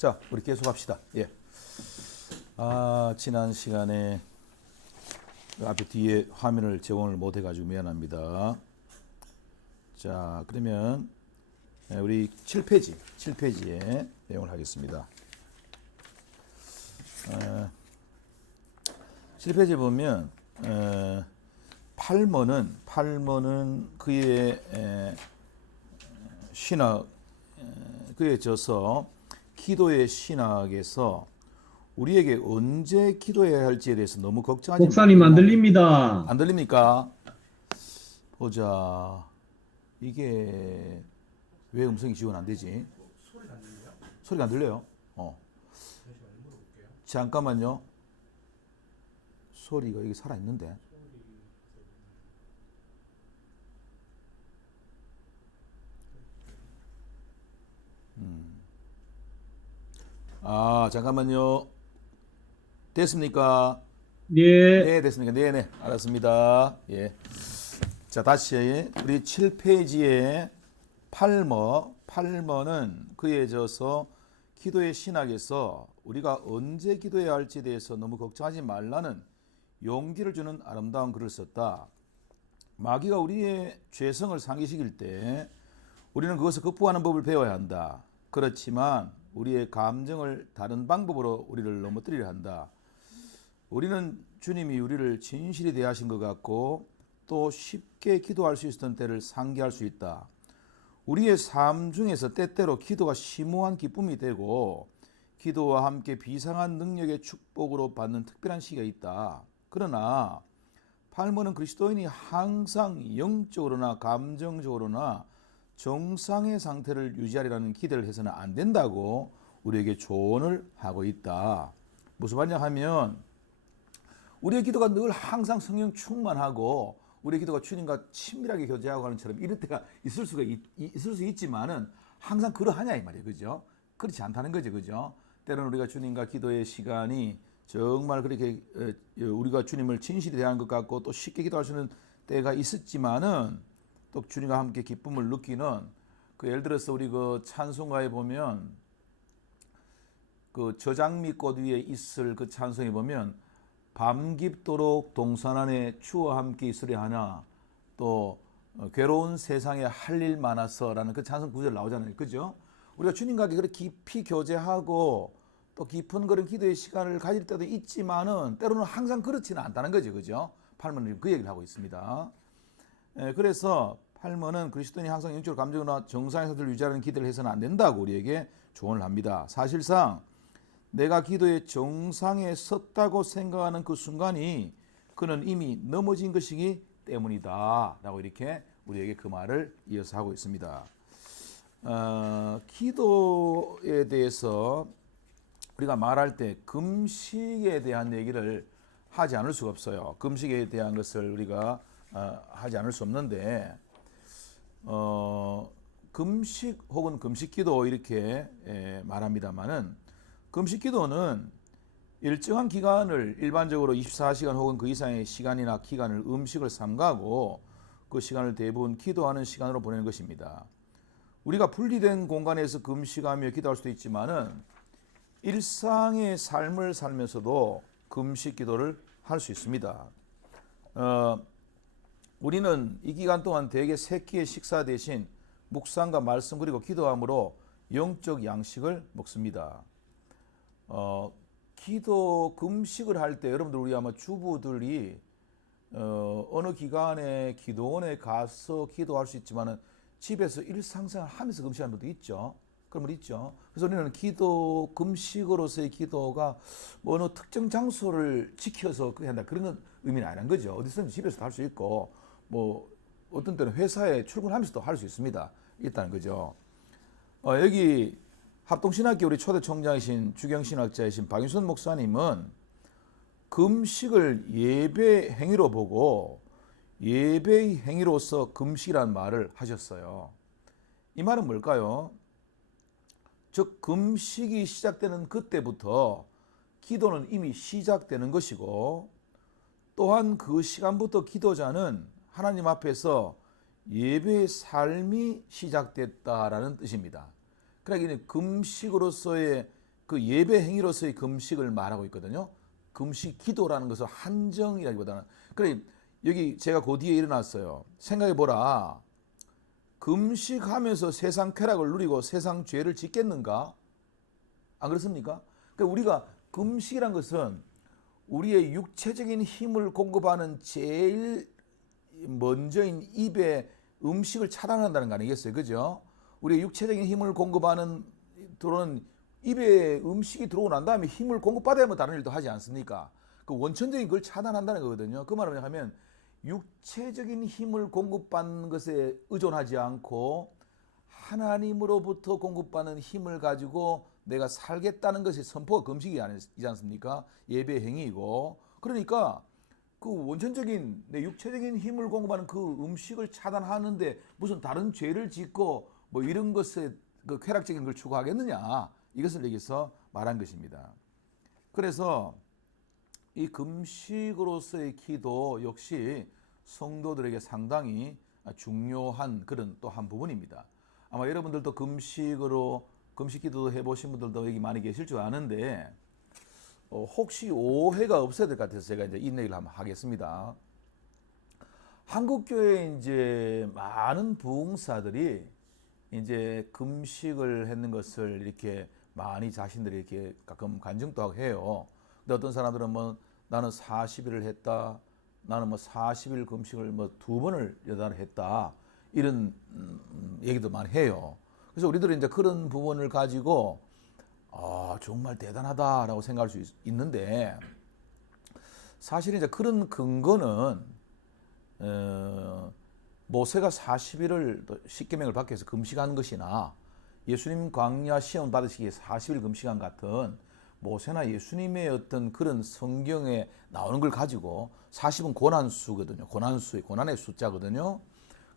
자, 우리 계속합시다. 예. 지난 시간에 앞에 뒤에 화면을 제공을 못 해가지고 미안합니다. 자, 그러면 우리 7페이지의 내용을 하겠습니다. 7페이지에 보면 팔머는 그의 신학, 그의 저서 기도의 신학에서 우리에게 언제 기도해야 할지에 대해서 너무 걱정하지 목사님 안 들립니다. 안 들립니까? 보자. 이게 왜 음성이 지원 안 되지? 소리가 안 들려요? 소리가 안 들려요? 잠깐만요. 소리가 이게 살아 있는데. 잠깐만요. 됐습니까? 예, 네, 됐습니까? 네, 알았습니다. 예. 자, 다시 우리 7페이지에 팔머는 그에 져서 기도의 신학에서 우리가 언제 기도해야 할지에 대해서 너무 걱정하지 말라는 용기를 주는 아름다운 글을 썼다. 마귀가 우리의 죄성을 상기시킬 때 우리는 그것을 극복하는 법을 배워야 한다. 그렇지만 우리의 감정을 다른 방법으로 우리를 넘어뜨리려 한다. 우리는 주님이 우리를 진실히 대하신 것 같고 또 쉽게 기도할 수 있었던 때를 상기할 수 있다. 우리의 삶 중에서 때때로 기도가 심오한 기쁨이 되고 기도와 함께 비상한 능력의 축복으로 받는 특별한 시기가 있다. 그러나 팔머는 그리스도인이 항상 영적으로나 감정적으로나 정상의 상태를 유지하리라는 기대를 해서는 안 된다고 우리에게 조언을 하고 있다. 무슨 말이냐 하면 우리의 기도가 늘 항상 성령 충만하고 우리의 기도가 주님과 친밀하게 교제하고 하는 처럼 이럴 때가 있을 수 있지만은 항상 그러하냐 이 말이에요. 그죠? 그렇지 않다는 거죠. 그죠? 때로는 우리가 주님과 기도의 시간이 정말 그렇게 우리가 주님을 진실히 대하는 것 같고 또 쉽게 기도할 수 있는 때가 있었지만은 또 주님과 함께 기쁨을 느끼는 그 예를 들어서 우리 그 찬송가에 보면 그 저장미꽃 위에 있을 그 찬송에 보면 밤 깊도록 동산 안에 주와 함께 있으려 하나 또 괴로운 세상에 할 일 많아서라는 그 찬송 구절 나오잖아요. 그죠? 우리가 주님과 그렇게 깊이 교제하고 또 깊은 그런 기도의 시간을 가질 때도 있지만은 때로는 항상 그렇지는 않다는 거죠. 그죠? 팔머는 그 얘기를 하고 있습니다. 그래서 팔머는 그리스도인이 항상 영적으로 감정으로나 정상의 상태를 유지하는 기도를 해서는 안 된다고 우리에게 조언을 합니다. 사실상 내가 기도의 정상에 섰다고 생각하는 그 순간이 그는 이미 넘어진 것이기 때문이다 라고 이렇게 우리에게 그 말을 이어서 하고 있습니다. 기도에 대해서 우리가 말할 때 금식에 대한 얘기를 하지 않을 수가 없어요. 금식에 대한 것을 우리가 하지 않을 수 없는데 금식 혹은 금식기도 이렇게 말합니다만은 금식기도는 일정한 기간을 일반적으로 24시간 혹은 그 이상의 시간이나 기간을 음식을 삼가고 그 시간을 대부분 기도하는 시간으로 보내는 것입니다. 우리가 분리된 공간에서 금식하며 기도할 수도 있지만은 일상의 삶을 살면서도 금식 기도를 할 수 있습니다. 우리는 이 기간 동안 대개 세 끼의 식사 대신 묵상과 말씀 그리고 기도함으로 영적 양식을 먹습니다. 기도 금식을 할 때 여러분들 우리 아마 주부들이 어느 기간에 기도원에 가서 기도할 수 있지만은 집에서 일상생활 하면서 금식하는 분도 있죠. 그런 분 있죠. 그래서 우리는 기도 금식으로서의 기도가 뭐 어느 특정 장소를 지켜서 한다 그런 건 의미는 아니란 거죠. 어디서든지 집에서도 할 수 있고 뭐 어떤 때는 회사에 출근하면서도 할 수 있습니다. 있다는 거죠. 여기 합동신학교 우리 초대 총장이신 주경신학자이신 박윤선 목사님은 금식을 예배 행위로 보고 예배의 행위로서 금식이라는 말을 하셨어요. 이 말은 뭘까요? 즉 금식이 시작되는 그때부터 기도는 이미 시작되는 것이고 또한 그 시간부터 기도자는 하나님 앞에서 예배의 삶이 시작됐다라는 뜻입니다. 그러니까 금식으로서의 그 예배 행위로서의 금식을 말하고 있거든요. 금식 기도라는 것을 한정이라기보다는 그래 여기 제가 그 뒤에 일어났어요. 생각해 보라. 금식하면서 세상 쾌락을 누리고 세상 죄를 짓겠는가? 안 그렇습니까? 그러니까 우리가 금식이란 것은 우리의 육체적인 힘을 공급하는 제일 먼저인 입에 음식을 차단한다는 거 아니겠어요? 그죠? 우리의 육체적인 힘을 공급하는 들어오는 입에 음식이 들어오고 난 다음에 힘을 공급받아야만 다른 일도 하지 않습니까? 그 원천적인 걸 차단한다는 거거든요. 그 말을 하면 육체적인 힘을 공급받는 것에 의존하지 않고 하나님으로부터 공급받는 힘을 가지고 내가 살겠다는 것이 선포가 금식이지 않습니까? 예배 행위이고. 그러니까 그 원천적인 내 육체적인 힘을 공급하는 그 음식을 차단하는데 무슨 다른 죄를 짓고 뭐 이런 것에 그 쾌락적인 걸 추구하겠느냐, 이것을 여기서 말한 것입니다. 그래서 이 금식으로서의 기도 역시 성도들에게 상당히 중요한 그런 또 한 부분입니다. 아마 여러분들도 금식으로 금식 기도도 해보신 분들도 여기 많이 계실 줄 아는데 혹시 오해가 없어야 될 것 같아서 제가 이제 이 얘기를 한번 하겠습니다. 한국 교회에 이제 많은 부흥사들이 이제 금식을 했는 것을 이렇게 많이 자신들이 이렇게 가끔 간증도 하고 해요. 근데 어떤 사람들은 뭐 나는 40일을 했다, 나는 뭐 40일 금식을 뭐 2번을 여달을 했다, 이런 얘기도 많이 해요. 그래서 우리들은 이제 그런 부분을 가지고 정말 대단하다라고 생각할 수 있는데 사실 이제 그런 근거는 모세가 40일을 십계명을 받기 위해서 금식한 것이나 예수님 광야 시험 받으시기에 40일 금식한 같은 모세나 예수님의 어떤 그런 성경에 나오는 걸 가지고 40은 고난수거든요. 고난의 숫자거든요.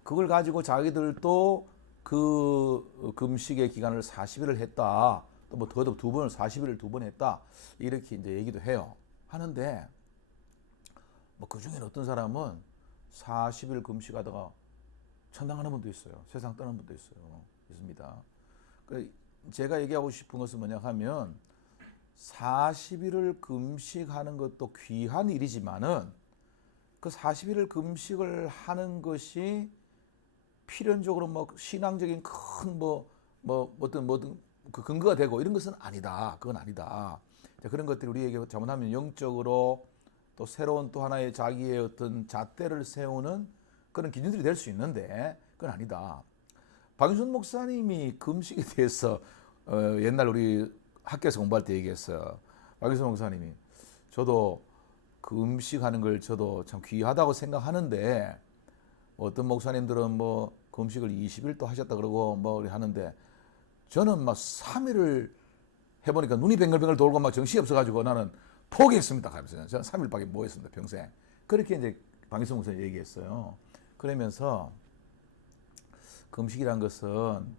그걸 가지고 자기들도 그 금식의 기간을 40일을 했다. 또 뭐 더더 2번을 40일을 2번 했다. 이렇게 이제 얘기도 해요. 하는데 뭐 그중에는 어떤 사람은 40일 금식하다가 천당하는 분도 있어요. 세상 떠나는 분도 있습니다. 제가 얘기하고 싶은 것은 뭐냐 하면 40일을 금식하는 것도 귀한 일이지만은 그 40일을 금식을 하는 것이 필연적으로 뭐 신앙적인 큰 어떤 그 근거가 되고 이런 것은 아니다. 그건 아니다. 그런 것들이 우리에게 잘못하면 영적으로 또 새로운 또 하나의 자기의 어떤 잣대를 세우는 그런 기준들이 될 수 있는데 그건 아니다. 박윤선 목사님이 금식에 대해서 옛날 우리 학교에서 공부할 때 얘기했어요. 박윤선 목사님이 저도 금식하는 걸 저도 참 귀하다고 생각하는데 어떤 목사님들은 뭐 금식을 20일도 하셨다 그러고 뭐 우리 하는데 저는 막 3일을 해보니까 눈이 뱅글뱅글 돌고 막 정신이 없어가지고 나는 포기했습니다. 하면서 저는 3일밖에 못 했습니다. 평생. 그렇게 이제 박윤선 목사님 얘기했어요. 그러면서 금식이란 것은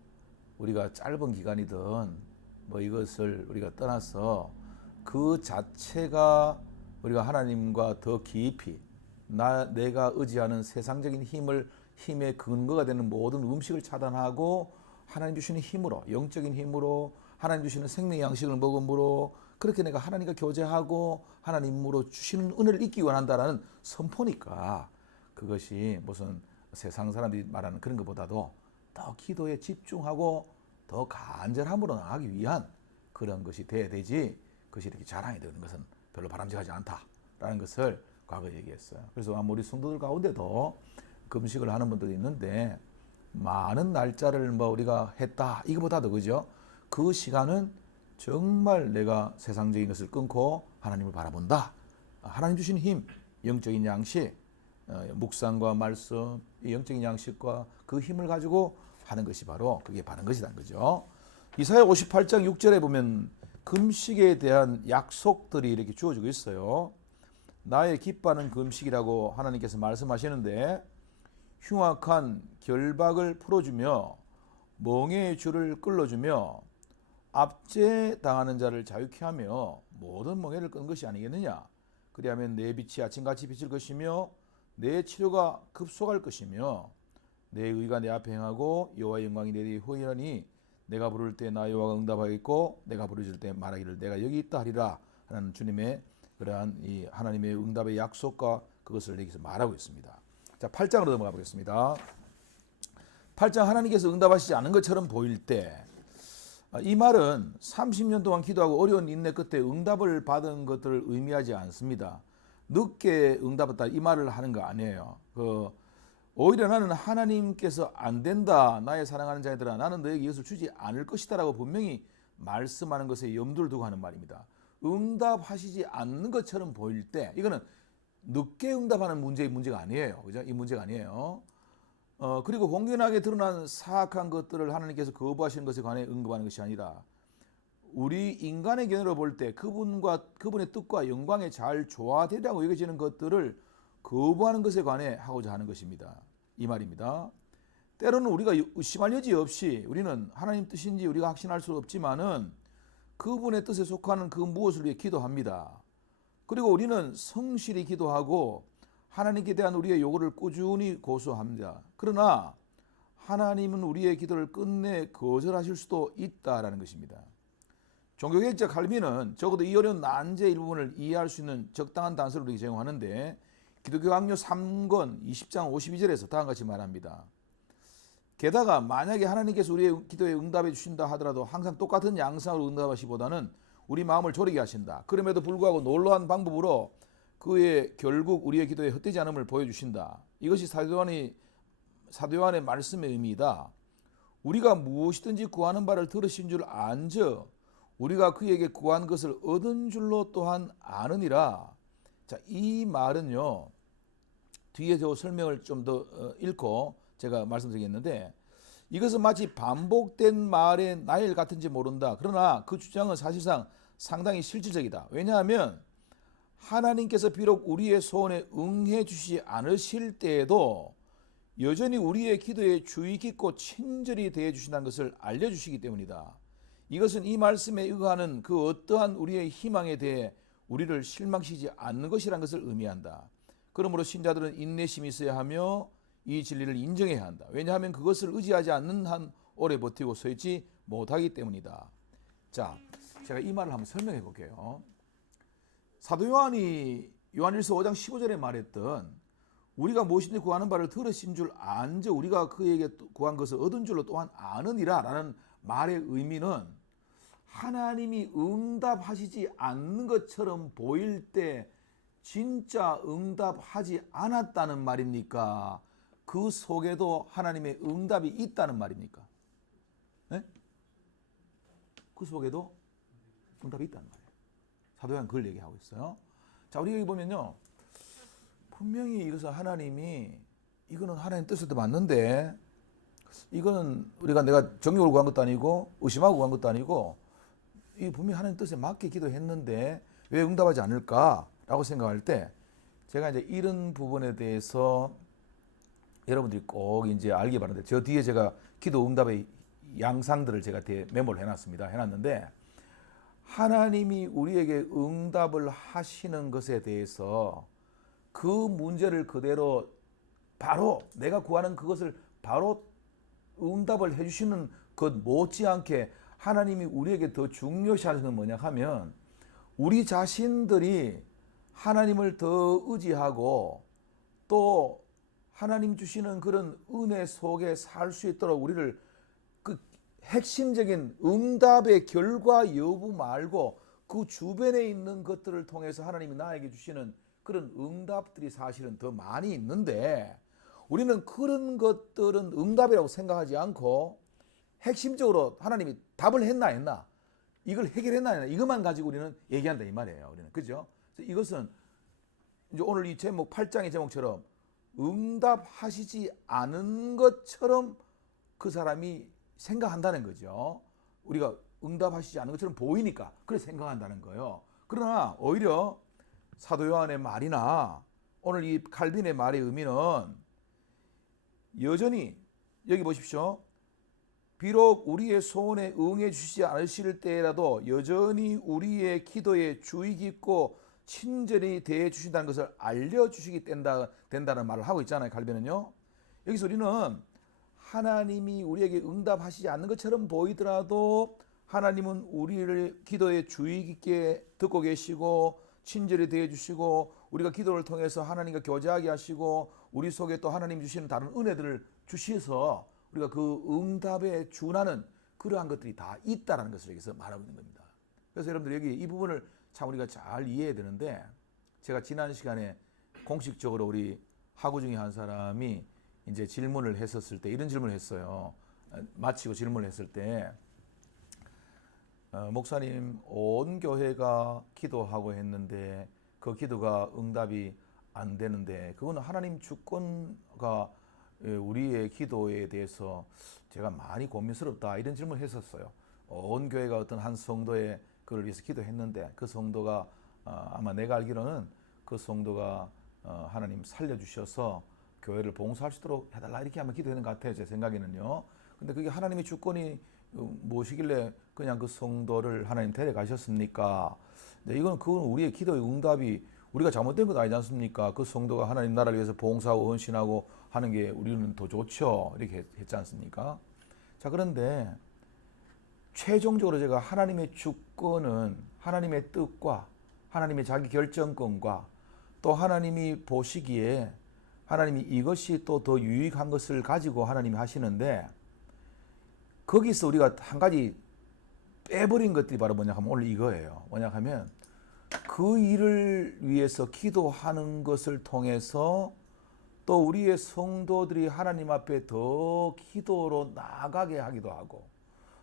우리가 짧은 기간이든 뭐 이것을 우리가 떠나서 그 자체가 우리가 하나님과 더 깊이 내가 의지하는 세상적인 힘의 근거가 되는 모든 음식을 차단하고 하나님 주시는 힘으로, 영적인 힘으로 하나님 주시는 생명 양식을 먹음으로 그렇게 내가 하나님과 교제하고 하나님으로 주시는 은혜를 잊기 원한다라는 선포니까 그것이 무슨 세상 사람들이 말하는 그런 것보다도 더 기도에 집중하고 더 간절함으로 나가기 위한 그런 것이 돼야 되지, 그것이 이렇게 자랑이 되는 것은 별로 바람직하지 않다라는 것을 과거에 얘기했어요. 그래서 우리 성도들 가운데도 금식을 하는 분들이 있는데 많은 날짜를 뭐 우리가 했다 이거보다도 그죠? 그 시간은 정말 내가 세상적인 것을 끊고 하나님을 바라본다. 하나님 주신 힘, 영적인 양식, 묵상과 말씀, 이 영적인 양식과 그 힘을 가지고 하는 것이 바로 그게 바른 것이라는 거죠. 이사야 58장 6절에 보면 금식에 대한 약속들이 이렇게 주어지고 있어요. 나의 기뻐하는 금식이라고 하나님께서 말씀하시는데 흉악한 결박을 풀어주며 멍에의 줄을 끌어주며 압제당하는 자를 자유케 하며 모든 멍에를 끈 것이 아니겠느냐. 그리하면 내 빛이 아침같이 비칠 것이며 내 치료가 급속할 것이며 내 의가 내 앞에 행하고 여호와의 영광이 내 뒤에 후이하니 내가 부를 때 나 여호와가 응답하겠고 내가 부르짖을 때 말하기를 내가 여기 있다 하리라 하는 주님의 그러한 이 하나님의 응답의 약속과 그것을 여기서 말하고 있습니다. 자, 8장으로 넘어가 보겠습니다. 8장 하나님께서 응답하시지 않은 것처럼 보일 때 이 말은 30년 동안 기도하고 어려운 인내 끝에 응답을 받은 것들을 의미하지 않습니다. 늦게 응답했다 이 말을 하는 거 아니에요. 오히려 나는 하나님께서 안 된다 나의 사랑하는 자들아 나는 너에게 이것을 주지 않을 것이다 라고 분명히 말씀하는 것에 염두를 두고 하는 말입니다. 응답하시지 않는 것처럼 보일 때 이거는 늦게 응답하는 문제가 아니에요. 그죠? 이 문제가 아니에요. 그리고 공견하게 드러난 사악한 것들을 하나님께서 거부하시는 것에 관해 응답하는 것이 아니라 우리 인간의 견해로 볼 때 그분의 뜻과 영광에 잘 조화되려고 여겨지는 것들을 거부하는 것에 관해 하고자 하는 것입니다. 이 말입니다. 때로는 우리가 의심할 여지 없이 우리는 하나님 뜻인지 우리가 확신할 수 없지만은 그분의 뜻에 속하는 그 무엇을 위해 기도합니다. 그리고 우리는 성실히 기도하고 하나님께 대한 우리의 요구를 꾸준히 고수합니다. 그러나 하나님은 우리의 기도를 끝내 거절하실 수도 있다라는 것입니다. 종교개혁자 칼빈은 적어도 이 어려운 난제 일부분을 이해할 수 있는 적당한 단서를 우리에게 제공하는데 기독교 강요 3권 20장 52절에서 다음과 같이 말합니다. 게다가 만약에 하나님께서 우리의 기도에 응답해 주신다 하더라도 항상 똑같은 양상으로 응답하시보다는 우리 마음을 졸이게 하신다. 그럼에도 불구하고 놀라운 방법으로 그의 결국 우리의 기도에 헛되지 않음을 보여주신다. 이것이 사도 요한의 말씀의 의미이다. 우리가 무엇이든지 구하는 바를 들으신 줄 안저 우리가 그에게 구한 것을 얻은 줄로 또한 아느니라. 자, 이 말은요. 뒤에 저 설명을 좀 더 읽고 제가 말씀드리겠는데 이것은 마치 반복된 말의 나일 같은지 모른다. 그러나 그 주장은 사실상 상당히 실질적이다. 왜냐하면 하나님께서 비록 우리의 소원에 응해 주시지 않으실 때에도 여전히 우리의 기도에 주의 깊고 친절히 대해 주신다는 것을 알려주시기 때문이다. 이것은 이 말씀에 의하는 그 어떠한 우리의 희망에 대해 우리를 실망시키지 않는 것이라는 것을 의미한다. 그러므로 신자들은 인내심이 있어야 하며 이 진리를 인정해야 한다. 왜냐하면 그것을 의지하지 않는 한 오래 버티고 서 있지 못하기 때문이다. 자, 제가 이 말을 한번 설명해 볼게요. 사도 요한이 요한일서 5장 15절에 말했던 우리가 무엇이든지 구하는 바를 들으신 줄 안저 우리가 그에게 구한 것을 얻은 줄로 또한 아느니라 라는 말의 의미는 하나님이 응답하시지 않는 것처럼 보일 때 진짜 응답하지 않았다는 말입니까? 그 속에도 하나님의 응답이 있다는 말입니까? 네? 그 속에도 응답이 있다는 말이에요. 사도 요한은 그걸 얘기하고 있어요. 자, 우리 여기 보면요. 분명히 이것은 하나님이 이거는 하나님 뜻에도 맞는데 이거는 내가 정욕으로 구한 것도 아니고 의심하고 구한 것도 아니고 이 분명히 하나님 뜻에 맞게 기도했는데 왜 응답하지 않을까라고 생각할 때 제가 이제 이런 부분에 대해서 여러분들이 꼭 이제 알기 바랍니다. 저 뒤에 제가 기도 응답의 양상들을 제가 메모를 해놨는데 하나님이 우리에게 응답을 하시는 것에 대해서 그 문제를 그대로 바로 내가 구하는 그것을 바로 응답을 해주시는 것 못지않게 하나님이 우리에게 더 중요시하는 건 뭐냐 하면 우리 자신들이 하나님을 더 의지하고 또 하나님 주시는 그런 은혜 속에 살 수 있도록 우리를 그 핵심적인 응답의 결과 여부 말고 그 주변에 있는 것들을 통해서 하나님이 나에게 주시는 그런 응답들이 사실은 더 많이 있는데 우리는 그런 것들은 응답이라고 생각하지 않고 핵심적으로 하나님이 답을 했나 이걸 해결했나 이것만 가지고 우리는 얘기한다 이 말이에요. 우리는 그죠? 이것은 이제 오늘 이 제목 8장의 제목처럼 응답하시지 않은 것처럼 그 사람이 생각한다는 거죠. 우리가 응답하시지 않은 것처럼 보이니까 그렇게 생각한다는 거예요. 그러나 오히려 사도 요한의 말이나 오늘 이 칼빈의 말의 의미는 여전히 여기 보십시오. 비록 우리의 소원에 응해 주시지 않으실 때라도 여전히 우리의 기도에 주의 깊고 친절히 대해 주신다는 것을 알려주시기 된다는 말을 하고 있잖아요. 칼빈은요. 여기서 우리는 하나님이 우리에게 응답하시지 않는 것처럼 보이더라도 하나님은 우리를 기도에 주의 깊게 듣고 계시고 친절히 대해 주시고 우리가 기도를 통해서 하나님과 교제하게 하시고 우리 속에 또 하나님 주시는 다른 은혜들을 주셔서 우리가 그 응답에 준하는 그러한 것들이 다 있다라는 것을 여기서 말하고 있는 겁니다. 그래서 여러분들 여기 이 부분을 참 우리가 잘 이해해야 되는데, 제가 지난 시간에 공식적으로 우리 학우 중에 한 사람이 이제 질문을 했었을 때 이런 질문을 했어요. 마치고 질문을 했을 때 목사님, 온 교회가 기도하고 했는데 그 기도가 응답이 안 되는데 그거는 하나님 주권과 우리의 기도에 대해서 제가 많이 고민스럽다, 이런 질문을 했었어요. 온 교회가 어떤 한 성도의 그를 위해서 기도했는데 그 성도가 아마 내가 알기로는 그 성도가 하나님 살려주셔서 교회를 봉사할 수 있도록 해달라, 이렇게 한번 기도했는 것 같아요, 제 생각에는요. 근데 그게 하나님의 주권이 무엇이길래 그냥 그 성도를 하나님 데려가셨습니까? 네, 그건 우리의 기도의 응답이 우리가 잘못된 것 아니지 않습니까? 그 성도가 하나님 나라를 위해서 봉사하고 헌신하고 하는 게 우리는 더 좋죠, 이렇게 했지 않습니까? 자, 그런데 최종적으로 제가 하나님의 주권은 하나님의 뜻과 하나님의 자기 결정권과 또 하나님이 보시기에 하나님이 이것이 또 더 유익한 것을 가지고 하나님이 하시는데, 거기서 우리가 한 가지 빼버린 것들이 바로 뭐냐 하면 오늘 이거예요. 뭐냐 하면 그 일을 위해서 기도하는 것을 통해서 또 우리의 성도들이 하나님 앞에 더 기도로 나아가게 하기도 하고,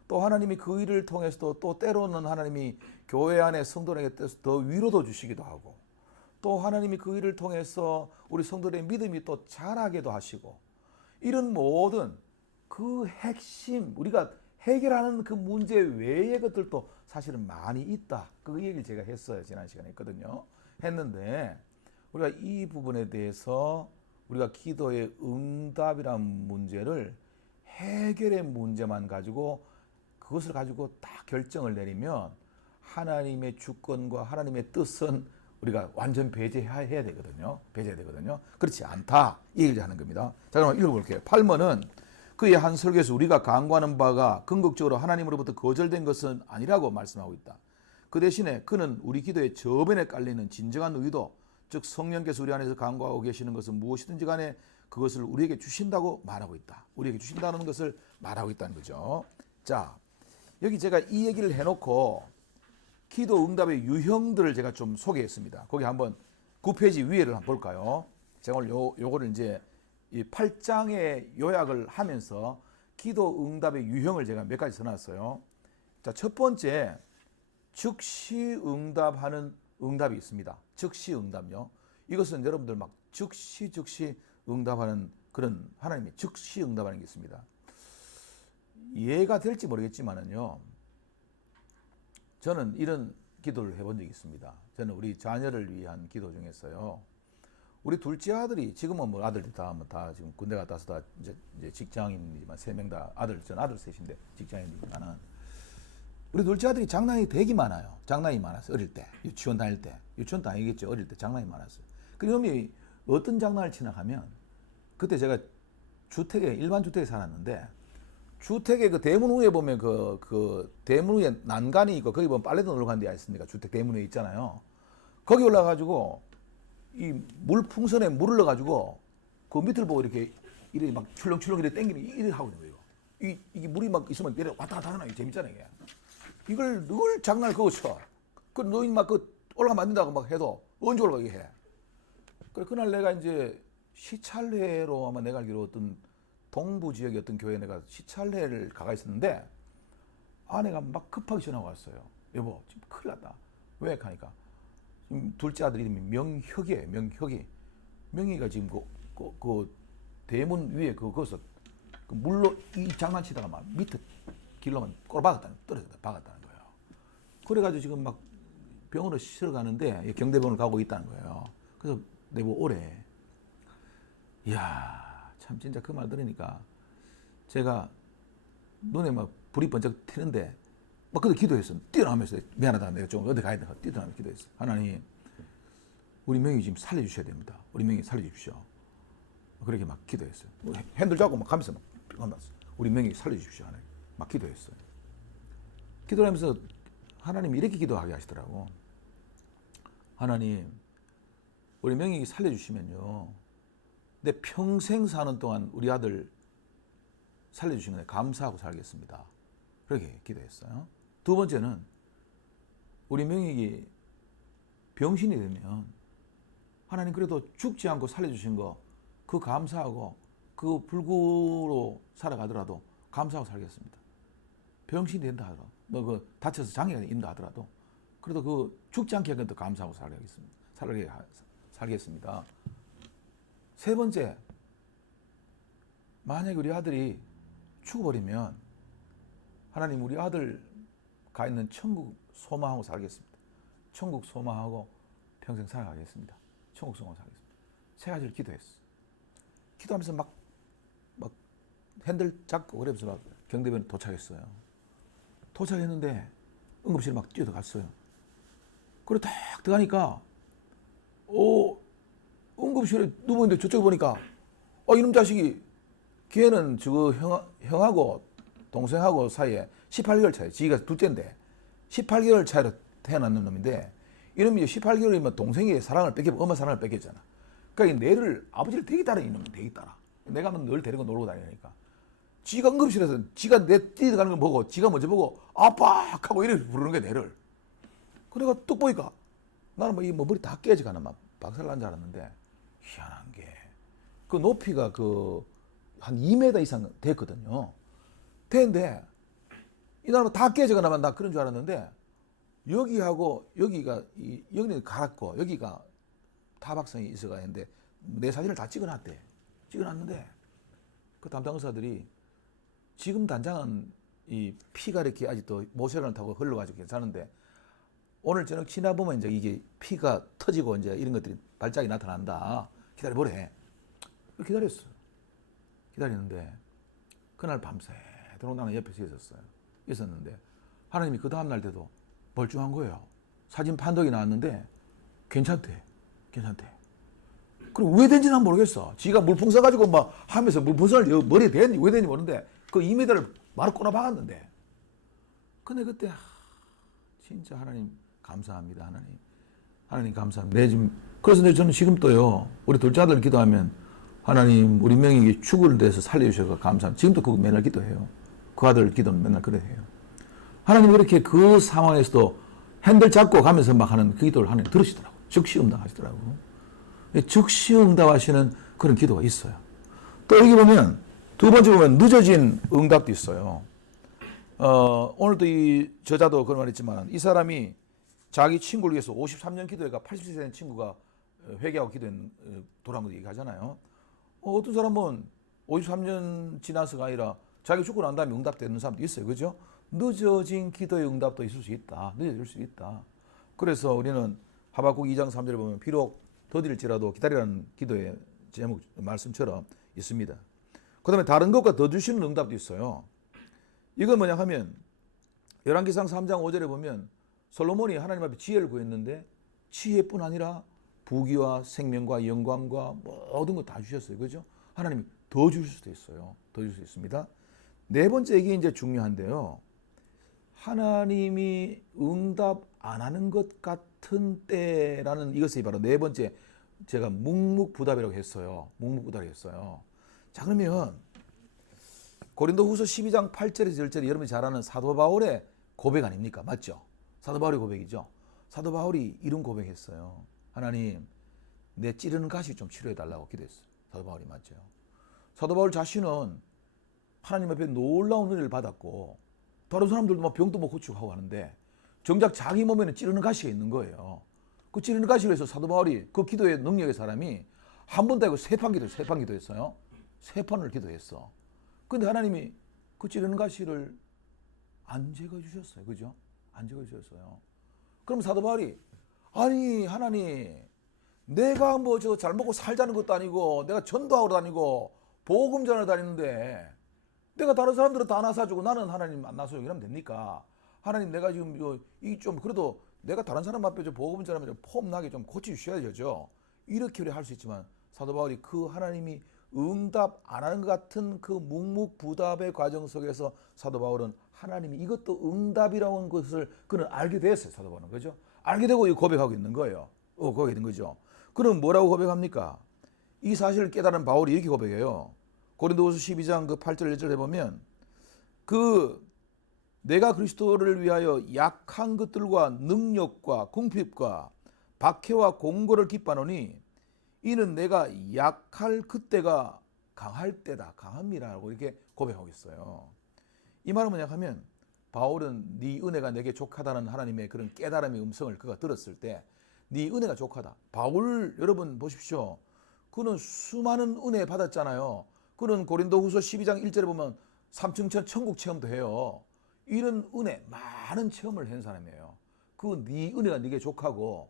또 하나님이 그 일을 통해서도 또 때로는 하나님이 교회 안에 성도에게 더 위로도 주시기도 하고, 또 하나님이 그 일을 통해서 우리 성도들의 믿음이 또 자라게도 하시고, 이런 모든 그 핵심, 우리가 해결하는 그 문제 외의 것들도 사실은 많이 있다, 그 얘기를 제가 했어요. 지난 시간에 했거든요. 했는데 우리가 이 부분에 대해서 우리가 기도의 응답이라는 문제를 해결의 문제만 가지고 그것을 가지고 딱 결정을 내리면 하나님의 주권과 하나님의 뜻은 우리가 완전 배제해야 되거든요. 배제해야 되거든요. 그렇지 않다, 이 얘기를 하는 겁니다. 자, 그럼 읽어볼게요. 8번은 그의 한 설교에서 우리가 간구하는 바가 궁극적으로 하나님으로부터 거절된 것은 아니라고 말씀하고 있다. 그 대신에 그는 우리 기도의 저변에 깔리는 진정한 의도, 즉 성령께서 우리 안에서 간구하고 계시는 것은 무엇이든지 간에 그것을 우리에게 주신다고 말하고 있다. 우리에게 주신다는 것을 말하고 있다는 거죠. 자, 여기 제가 이 얘기를 해놓고 기도 응답의 유형들을 제가 좀 소개했습니다. 거기 한번 9페이지 위에를 한번 볼까요? 제가 오늘 요거를 이제 이 8장의 요약을 하면서 기도 응답의 유형을 제가 몇 가지 써놨어요. 자, 첫 번째, 즉시 응답하는 응답이 있습니다. 즉시 응답요. 이것은 여러분들 막 즉시 응답하는 그런 하나님의 즉시 응답하는 게 있습니다. 이해가 될지 모르겠지만은요, 저는 이런 기도를 해본 적이 있습니다. 저는 우리 자녀를 위한 기도 중에서요, 우리 둘째 아들이 지금은 뭐 아들이 다 지금 군대 갔다 와서 다 이제 직장인이지만 3명 다 전 아들 셋인데 직장인이지만은 우리 둘째 아들이 장난이 되게 많아요. 장난이 많았어요. 어릴 때 유치원 다닐 때, 유치원 다니겠죠. 어릴 때 장난이 많았어요. 그러면 어떤 장난을 치나 하면, 그때 제가 일반 주택에 살았는데 주택의 그 대문 위에 보면 그 대문 위에 난간이 있고 거기 보면 빨래도 넣으러 가는 데가 있습니까? 주택 대문 위에 있잖아요. 거기 올라가가지고 이 물풍선에 물을 넣어가지고 그 밑을 보고 이렇게 막 출렁출렁 이렇게 땡기는 이렇게 하고 있는 거예요. 이게 물이 막 있으면 내려 왔다 갔다 하나, 재밌잖아요. 이게. 이걸 늘 장난을 그거 쳐. 그 너희 막 올라가면 안 된다고 막 해도 언제 올라가게 해. 그래, 그날 내가 이제 시찰회로 아마 내가 알기로 어떤 동부 지역의 어떤 교회에 내가 시찰회를 가가 있었는데 아내가 막 급하게 전화가 왔어요. 여보, 지금 큰일 났다. 왜? 하니까 둘째 아들 이름이 명혁이에요. 명혁이가 지금 그 대문 위에 거기서 그 물로 이 장난치다가 막 밑에 길로만 떨어졌다 박았다는 거예요. 그래가지고 지금 막 병원으로 실어 가는데 경대병원을 가고 있다는 거예요. 그래서 내보고 오래. 이야, 참 진짜 그 말 들으니까 제가 눈에 막 불이 번쩍 튀는데 막 그때 기도했어. 뛰어나면서 미안하다, 내가 좀 어디 가야 돼. 뛰어나면서 기도했어. 하나님, 우리 명희 지금 살려주셔야 됩니다. 우리 명희 살려주십시오. 그렇게 막 기도했어요. 핸들 잡고 막 가면서 막 잠깐만 우리 명예 살려주십시오 하나님. 막 기도했어요. 기도를 하면서 하나님이 이렇게 기도하게 하시더라고. 하나님 우리 명예 살려주시면요 내 평생 사는 동안 우리 아들 살려주신 거에 감사하고 살겠습니다. 그렇게 기도했어요. 두 번째는 우리 명익이 병신이 되면 하나님 그래도 죽지 않고 살려주신 거 그 감사하고 그 불구로 살아가더라도 감사하고 살겠습니다. 병신이 된다 하더라도 그 다쳐서 장애가 있다 하더라도 그래도 그 죽지 않게 하긴 더 감사하고 살겠습니다. 세 번째, 만약에 우리 아들이 죽어버리면 하나님 우리 아들 가 있는 천국 소망하고 살겠습니다. 천국 소망하고 평생 살아가겠습니다. 천국 소망하고 살겠습니다. 세 가지를 기도했어. 기도하면서 막 핸들 잡고 그러면서 막 경대변 도착했어요. 도착했는데 응급실 막 뛰어들어갔어요. 그리고 딱 들어가니까 응급실에 누워있는데 저쪽에 보니까 이놈 자식이 걔는 저거 형하고 동생하고 사이에 18개월 차이, 지가 둘째인데 18개월 차이로 태어났는 놈인데 이놈이 18개월이면 동생의 사랑을 엄마 사랑을 뺏겼잖아. 그러니까 내를 아버지를 되게 따라 이놈은 되게 따라. 내가 하면 늘 데리고 놀고 다니니까. 지가 응급실에서 지가 내 뛰어가는 걸 보고 지가 먼저 보고 아빠 하고 이렇게 부르는 게 내를. 그래가 뚝 보니까 나는 뭐 머리 다 깨져가나 막 박살난 줄 알았는데 희한한 게 그 높이가 한 2m 이상 됐거든요. 됐는데 이 사람은 다 깨져가나만 나 그런 줄 알았는데 여기하고 여기가 여기는 갈았고 여기가 타박성이 있어가 했는데 내 사진을 다 찍어놨대. 찍어놨는데 그 담당 의사들이 지금 단장은 이 피가 이렇게 아직도 모세혈관을 타고 흘러가지고 괜찮은데 오늘 저녁 지나보면 이제 이게 피가 터지고 이제 이런 것들이 발작이 나타난다. 기다려보래. 기다렸어. 기다리는데 그날 밤새도록 나는 옆에서 있었는데 하나님이 그 다음날 돼도 멀쩡한 거예요. 사진 판독이 나왔는데 괜찮대. 그리고 왜 된지 난 모르겠어. 지가 물풍 써가지고 막 하면서 물풍선을 머리에 대는지 왜 되는지 모르는데 그 2m를 바로 꼬나 박았는데 근데 그때 진짜 하나님 감사합니다. 하나님 감사합니다. 그래서 저는 지금 또요 우리 둘째 아들 기도하면 하나님 우리 명익이 죽을 데서 살려주셔서 감사합니다. 지금도 그거 맨날 기도해요. 그 아들 기도는 맨날 그래 해요. 하나님 그렇게 그 상황에서도 핸들 잡고 가면서 막 하는 그 기도를 하나님 들으시더라고. 즉시 응답하시더라고. 즉시 응답하시는 그런 기도가 있어요. 또 여기 보면 두 번째 보면 늦어진 응답도 있어요. 오늘도 이 저자도 그런 말 했지만 이 사람이 자기 친구를 위해서 53년 기도해가 80세 된 친구가 회개하고 기도한 돌아온 거 얘기하잖아요. 어떤 사람은 53년 지나서가 아니라 자기 죽고 난 다음에 응답되는 사람도 있어요. 그죠? 늦어진 기도의 응답도 있을 수 있다. 늦어질 수 있다. 그래서 우리는 하박국 2장 3절에 보면 비록 더딜지라도 기다리라는 기도의 제목 말씀처럼 있습니다. 그 다음에 다른 것과 더 주시는 응답도 있어요. 이건 뭐냐 하면 열왕기상 3장 5절에 보면 솔로몬이 하나님 앞에 지혜를 구했는데 지혜뿐 아니라 부귀와 생명과 영광과 모든 거 다 주셨어요. 그죠? 하나님이 더 주실 수도 있어요. 더 줄 수 있습니다. 네 번째 이게 이제 중요한데요. 하나님이 응답 안 하는 것 같은 때라는 이것이 바로 네 번째 제가 묵묵부답이라고 했어요. 묵묵부답이라고 했어요. 자 그러면 고린도후서 12장 8절에서 10절에 여러분이 잘 아는 사도 바울의 고백 아닙니까? 맞죠? 사도 바울의 고백이죠. 사도 바울이 이런 고백했어요. 하나님 내 찌르는 가시 좀 치료해달라고 기도했어요. 사도 바울이 맞죠. 사도 바울 자신은 하나님 앞에 놀라운 은혜를 받았고 다른 사람들도 막 병도 못 고치고 하고 하는데 정작 자기 몸에는 찌르는 가시가 있는 거예요. 그 찌르는 가시를 해서 사도 바울이 그 기도의 능력의 사람이 한 번도 아니고 세 판 기도했어요. 세 판을 기도했어. 근데 하나님이 그 찌르는 가시를 안 제거해주셨어요. 그죠? 안 제거해주셨어요. 그럼 사도 바울이 아니 하나님 내가 뭐 저 잘 먹고 살자는 것도 아니고 내가 전도하러 다니고 복음 전하러 다니는데 내가 다른 사람들은 다 나서주고 나는 하나님 안 나서주고 이러면 됩니까? 하나님 내가 지금 이 좀 그래도 내가 다른 사람 앞에 좀 복음 전하면 좀 폼나게 좀 고쳐주셔야죠. 이렇게 우리 할 수 있지만 사도 바울이 그 하나님이 응답 안 하는 것 같은 그 묵묵부답의 과정 속에서 사도 바울은 하나님이 이것도 응답이라는 것을 그는 알게 됐어요. 사도 바울은. 그죠? 알게 되고 고백하고 있는 거예요. 고백이 된 거죠. 그럼 뭐라고 고백합니까? 이 사실을 깨달은 바울이 이렇게 고백해요. 고린도후서 12장 그 8절 1절에 보면 내가 그리스도를 위하여 약한 것들과 능력과 궁핍과 박해와 공고를 기뻐하노니 이는 내가 약할 그때가 강할 때다. 강함이라고 이렇게 고백하고 있어요. 이 말은 뭐냐 하면 바울은 네 은혜가 내게 족하다는 하나님의 그런 깨달음의 음성을 그가 들었을 때 네 은혜가 족하다. 바울 여러분 보십시오. 그는 수많은 은혜 받았잖아요. 그는 고린도후서 12장 1절에 보면 삼층천 천국 체험도 해요. 이런 은혜 많은 체험을 한 사람이에요. 그 네 은혜가 네게 족하고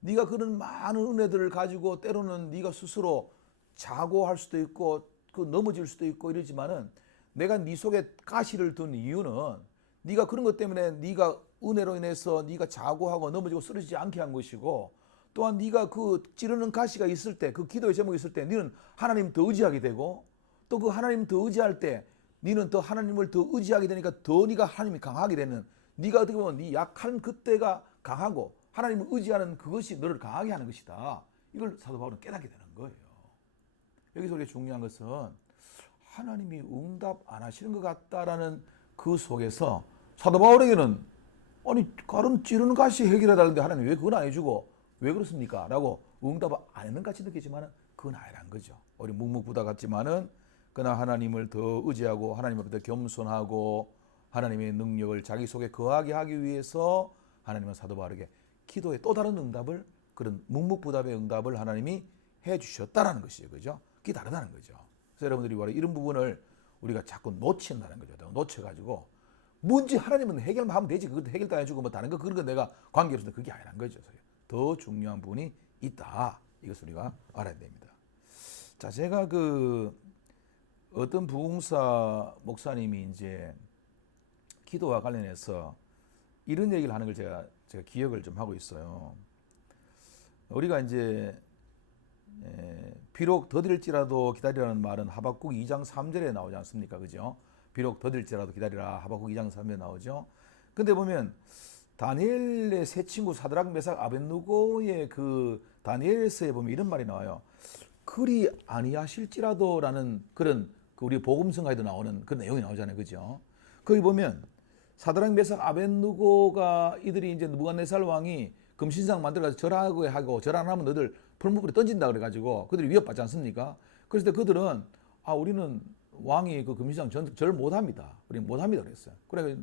네가 그런 많은 은혜들을 가지고 때로는 네가 스스로 자고할 수도 있고 넘어질 수도 있고 이러지만은 내가 네 속에 가시를 둔 이유는 네가 그런 것 때문에 네가 은혜로 인해서 네가 자고하고 넘어지고 쓰러지지 않게 한 것이고 또한 네가 그 찌르는 가시가 있을 때 그 기도의 제목이 있을 때 너는 하나님 더 의지하게 되고 또 그 하나님 더 의지할 때 너는 더 하나님을 더 의지하게 되니까 더 네가 하나님이 강하게 되는 네가 어떻게 보면 네 약한 그때가 강하고 하나님을 의지하는 그것이 너를 강하게 하는 것이다. 이걸 사도 바울은 깨닫게 되는 거예요. 여기서 우리가 중요한 것은 하나님이 응답 안 하시는 것 같다라는 그 속에서 사도 바울에게는 아니 가름 찌르는 가시 해결해달라는데 하나님 왜 그건 안 해주고 왜 그렇습니까? 라고 응답 안 했는 같이 느끼지만 그건 아니란 거죠. 우리 묵묵부답 같지만은 그러나 하나님을 더 의지하고 하나님 앞에 더 겸손하고 하나님의 능력을 자기 속에 거하게 하기 위해서 하나님은 사도 바울에게 기도의 또 다른 응답을 그런 묵묵부답의 응답을 하나님이 해주셨다라는 것이죠. 그죠? 그게 다르다는 거죠. 그래서 여러분들이 바로 이런 부분을 우리가 자꾸 놓친다는 거죠. 놓쳐가지고 문제 하나님은 해결만 하면 되지. 그것도 해결도 안 해주고 뭐 다른 거 그런 거 내가 관계없어서 그게 아니란 거죠. 더 중요한 부분이 있다. 이것을 우리가 알아야 됩니다. 자, 제가 어떤 부흥사 목사님이 이제 기도와 관련해서 이런 얘기를 하는 걸 제가 기억을 좀 하고 있어요. 우리가 이제 비록 더딜지라도 기다리라는 말은 하박국 2장 3절에 나오지 않습니까? 그죠? 비록 더딜지라도 기다리라. 하박국 2장 3절에 나오죠. 근데 보면 다니엘의 세 친구 사드락 메삭 아벳느고의 그 다니엘서에 보면 이런 말이 나와요. 그리 아니하실지라도라는 그런 우리 복음성가에도 나오는 그런 내용이 나오잖아요. 그죠? 거기 보면 사드락 메삭 아벳느고가 이들이 이제 느부갓네살 왕이 금신상 만들어서 절하고 하고 절 안 하면 너들 풀무불에 던진다 그래가지고 그들이 위협받지 않습니까? 그랬을 때 그들은 우리는 왕이 그 금신상 절 못합니다. 우리 못합니다 그랬어요. 그래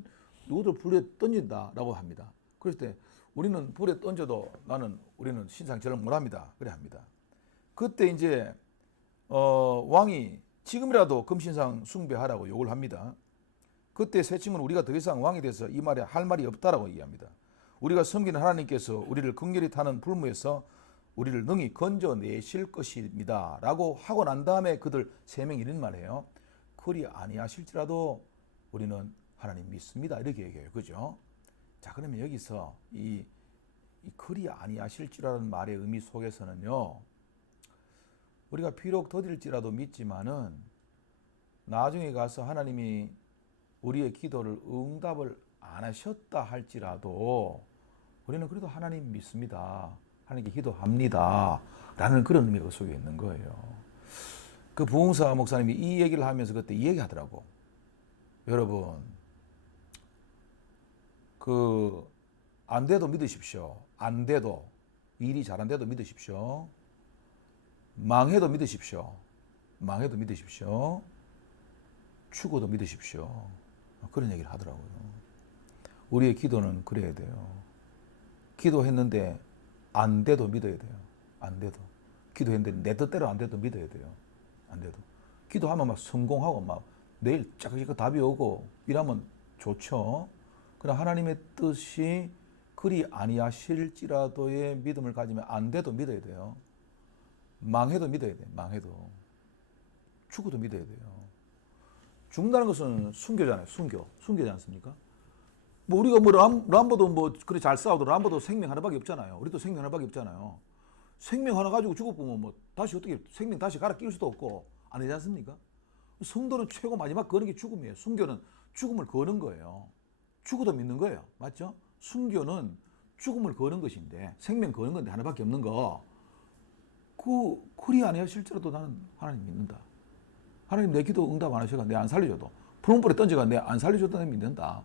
누구들 불에 던진다라고 합니다. 그랬을 때 우리는 불에 던져도 우리는 신상 절을 못합니다. 그래 합니다. 그때 이제 왕이 지금이라도 금신상 숭배하라고 요구를 합니다. 그때 세 친구는 우리가 더 이상 왕에 대해서 이 말에 할 말이 없다라고 얘기합니다. 우리가 섬기는 하나님께서 우리를 긍휼히 타는 불무에서 우리를 능히 건져내실 것입니다. 라고 하고 난 다음에 그들 세 명이 이런 말해요. 그리 아니하실지라도 우리는 하나님 믿습니다. 이렇게 얘기해요. 그죠? 자, 그러면 여기서 이 그리 아니하실지라는 말의 의미 속에서는요. 우리가 비록 더딜지라도 믿지만은 나중에 가서 하나님이 우리의 기도를 응답을 안 하셨다 할지라도 우리는 그래도 하나님 믿습니다. 하나님께 기도합니다. 라는 그런 의미가 속에 있는 거예요. 그 부흥사 목사님이 이 얘기를 하면서 그때 이 얘기 하더라고. 여러분, 안 돼도 믿으십시오. 안 돼도, 일이 잘 안 돼도 믿으십시오. 망해도 믿으십시오. 망해도 믿으십시오. 죽어도 믿으십시오. 그런 얘기를 하더라고요. 우리의 기도는 그래야 돼요. 기도했는데 안 돼도 믿어야 돼요. 안 돼도. 기도했는데 내 뜻대로 안 돼도 믿어야 돼요. 안 돼도. 기도하면 막 성공하고 막 내일 짜그짜그 답이 오고 이러면 좋죠. 그러나 하나님의 뜻이 그리 아니하실지라도의 믿음을 가지면 안 돼도 믿어야 돼요. 망해도 믿어야 돼요. 망해도. 죽어도 믿어야 돼요. 죽는다는 것은 순교잖아요. 순교지 않습니까? 뭐 우리가 람보도 그래 잘 싸워도 람보도 생명 하나밖에 없잖아요. 우리도 생명 하나밖에 없잖아요. 생명 하나 가지고 죽어보면 다시 어떻게 생명 다시 갈아 끼울 수도 없고 아니지 않습니까? 성도는 최고 마지막 거는 게 죽음이에요. 순교는 죽음을 거는 거예요. 죽어도 믿는 거예요. 맞죠? 순교는 죽음을 거는 것인데 생명 거는 건데 하나밖에 없는 거. 그리 안 해요. 실제로도 나는 하나님 믿는다. 하나님 내 기도 응답 안 하셔가 내 안 살려줘도 푸른불에 던져가 내 안 살려줘도 내 믿는다.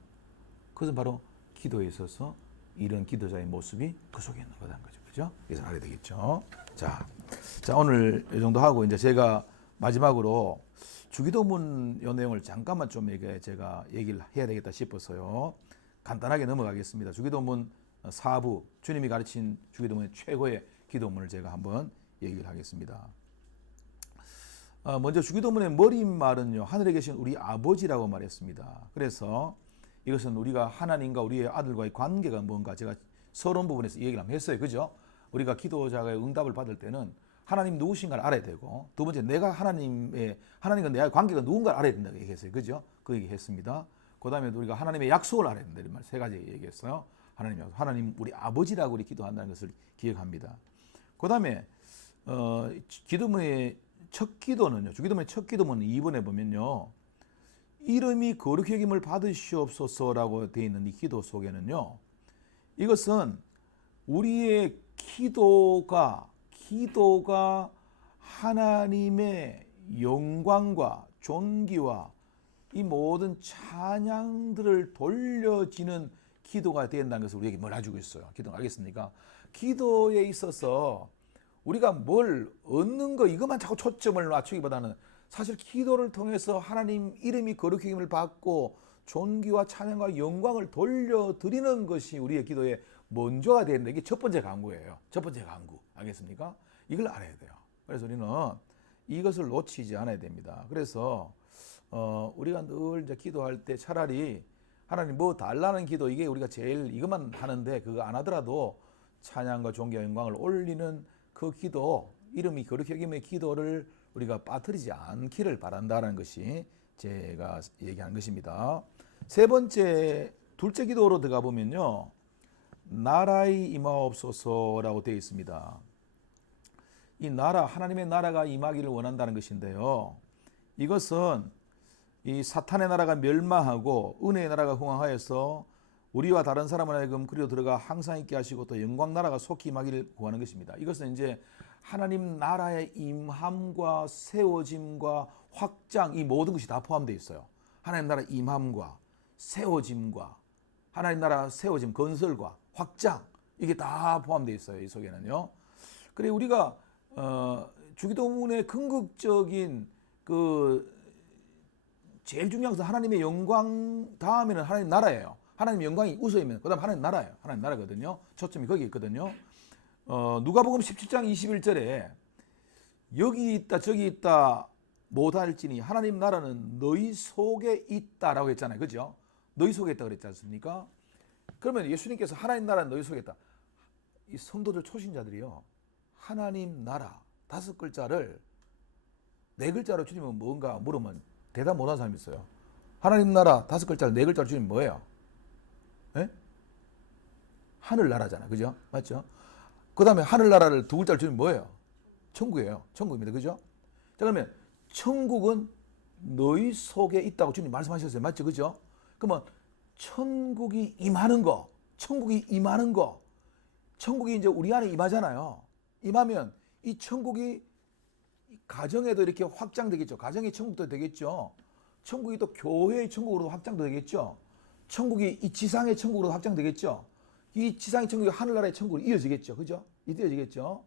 그것은 바로 기도에 있어서 이런 기도자의 모습이 그 속에 있는 거라는 거죠. 그죠? 그래서 알아야 되겠죠. 자, 오늘 이 정도 하고 이제 제가 마지막으로 주기도문 요 내용을 잠깐만 좀 제가 얘기를 해야 되겠다 싶어서요. 간단하게 넘어가겠습니다. 주기도문 4부 주님이 가르친 주기도문의 최고의 기도문을 제가 한번 얘기를 하겠습니다. 먼저 주기도문의 머릿말은요, 하늘에 계신 우리 아버지라고 말했습니다. 그래서 이것은 우리가 하나님과 우리의 아들과의 관계가 뭔가 제가 서론 부분에서 얘기를 한번 했어요. 그죠? 우리가 기도자가 응답을 받을 때는 하나님 누구신가를 알아야 되고, 두 번째 내가 하나님과 내 관계가 누군가를 알아야 된다고 얘기했어요. 그죠? 그 얘기 했습니다. 그 다음에 우리가 하나님의 약속을 알아야 된다. 이런 말 세 가지 얘기했어요. 하나님 우리 아버지라고 우리 기도한다는 것을 기억합니다. 그 다음에 기도문의 첫 기도는요, 주기도문의 첫 기도문 2번에 보면요, 이름이 거룩히 여김을 받으시옵소서라고 되어 있는 이 기도 속에는요, 이것은 우리의 기도가 하나님의 영광과 존귀와 이 모든 찬양들을 돌려지는 기도가 된다는 것을 우리에게 몰아주고 있어요. 기도 알겠습니까? 기도에 있어서 우리가 뭘 얻는 거 이것만 자꾸 초점을 맞추기보다는 사실 기도를 통해서 하나님 이름이 거룩히 여김을 받고 존귀와 찬양과 영광을 돌려드리는 것이 우리의 기도의 먼저가 되는데 이게 첫 번째 강구예요. 첫 번째 강구. 알겠습니까? 이걸 알아야 돼요. 그래서 우리는 이것을 놓치지 않아야 됩니다. 그래서 우리가 늘 이제 기도할 때 차라리 하나님 뭐 달라는 기도 이게 우리가 제일 이것만 하는데 그거 안 하더라도 찬양과 존귀와 영광을 올리는 그 기도, 이름이 거룩히 여김의 기도를 우리가 빠뜨리지 않기를 바란다는 것이 제가 얘기하는 것입니다. 세 번째, 둘째 기도로 들어가 보면요, 나라의 임하옵소서라고 되어 있습니다. 이 나라, 하나님의 나라가 임하기를 원한다는 것인데요, 이것은 이 사탄의 나라가 멸망하고 은혜의 나라가 흥왕하여서 우리와 다른 사람을 하여금 그리로 들어가 항상 있게 하시고 또 영광 나라가 속히 임하기를 구하는 것입니다. 이것은 이제 하나님 나라의 임함과 세워짐과 확장, 이 모든 것이 다 포함되어 있어요. 하나님 나라 임함과 세워짐과 하나님 나라 세워짐, 건설과 확장, 이게 다 포함되어 있어요. 이 속에는요. 그래 우리가 주기도문의 궁극적인 그 제일 중요한 것은 하나님의 영광 다음에는 하나님 나라예요. 하나님 영광이 우선이면 그다음 하나님 나라예요. 하나님 나라거든요. 초점이 거기 있거든요. 누가복음 17장 21절에 여기 있다 저기 있다 못할지니 하나님 나라는 너희 속에 있다라고 했잖아요. 그죠? 너희 속에 있다 그랬지 않습니까? 그러면 예수님께서 하나님 나라는 너희 속에 있다. 이 성도들 초신자들이요, 하나님 나라 5글자를 4글자로 줄이면 뭔가 물으면 대답 못하는 사람이 있어요. 하나님 나라 5글자를 4글자로 줄이면 뭐예요? 예? 하늘나라잖아. 그죠? 맞죠? 그 다음에 하늘나라를 2글자로 줄이면 뭐예요? 천국이에요. 천국입니다. 그죠? 자, 그러면 천국은 너희 속에 있다고 주님 말씀하셨어요. 맞죠? 그죠? 그러면 천국이 임하는 거, 천국이 이제 우리 안에 임하잖아요. 임하면 이 천국이 가정에도 이렇게 확장되겠죠. 가정의 천국도 되겠죠. 천국이 또 교회의 천국으로도 확장되겠죠. 천국이 이 지상의 천국으로 확장되겠죠. 이 지상의 천국이 하늘나라의 천국으로 이어지겠죠. 그죠? 이어지겠죠.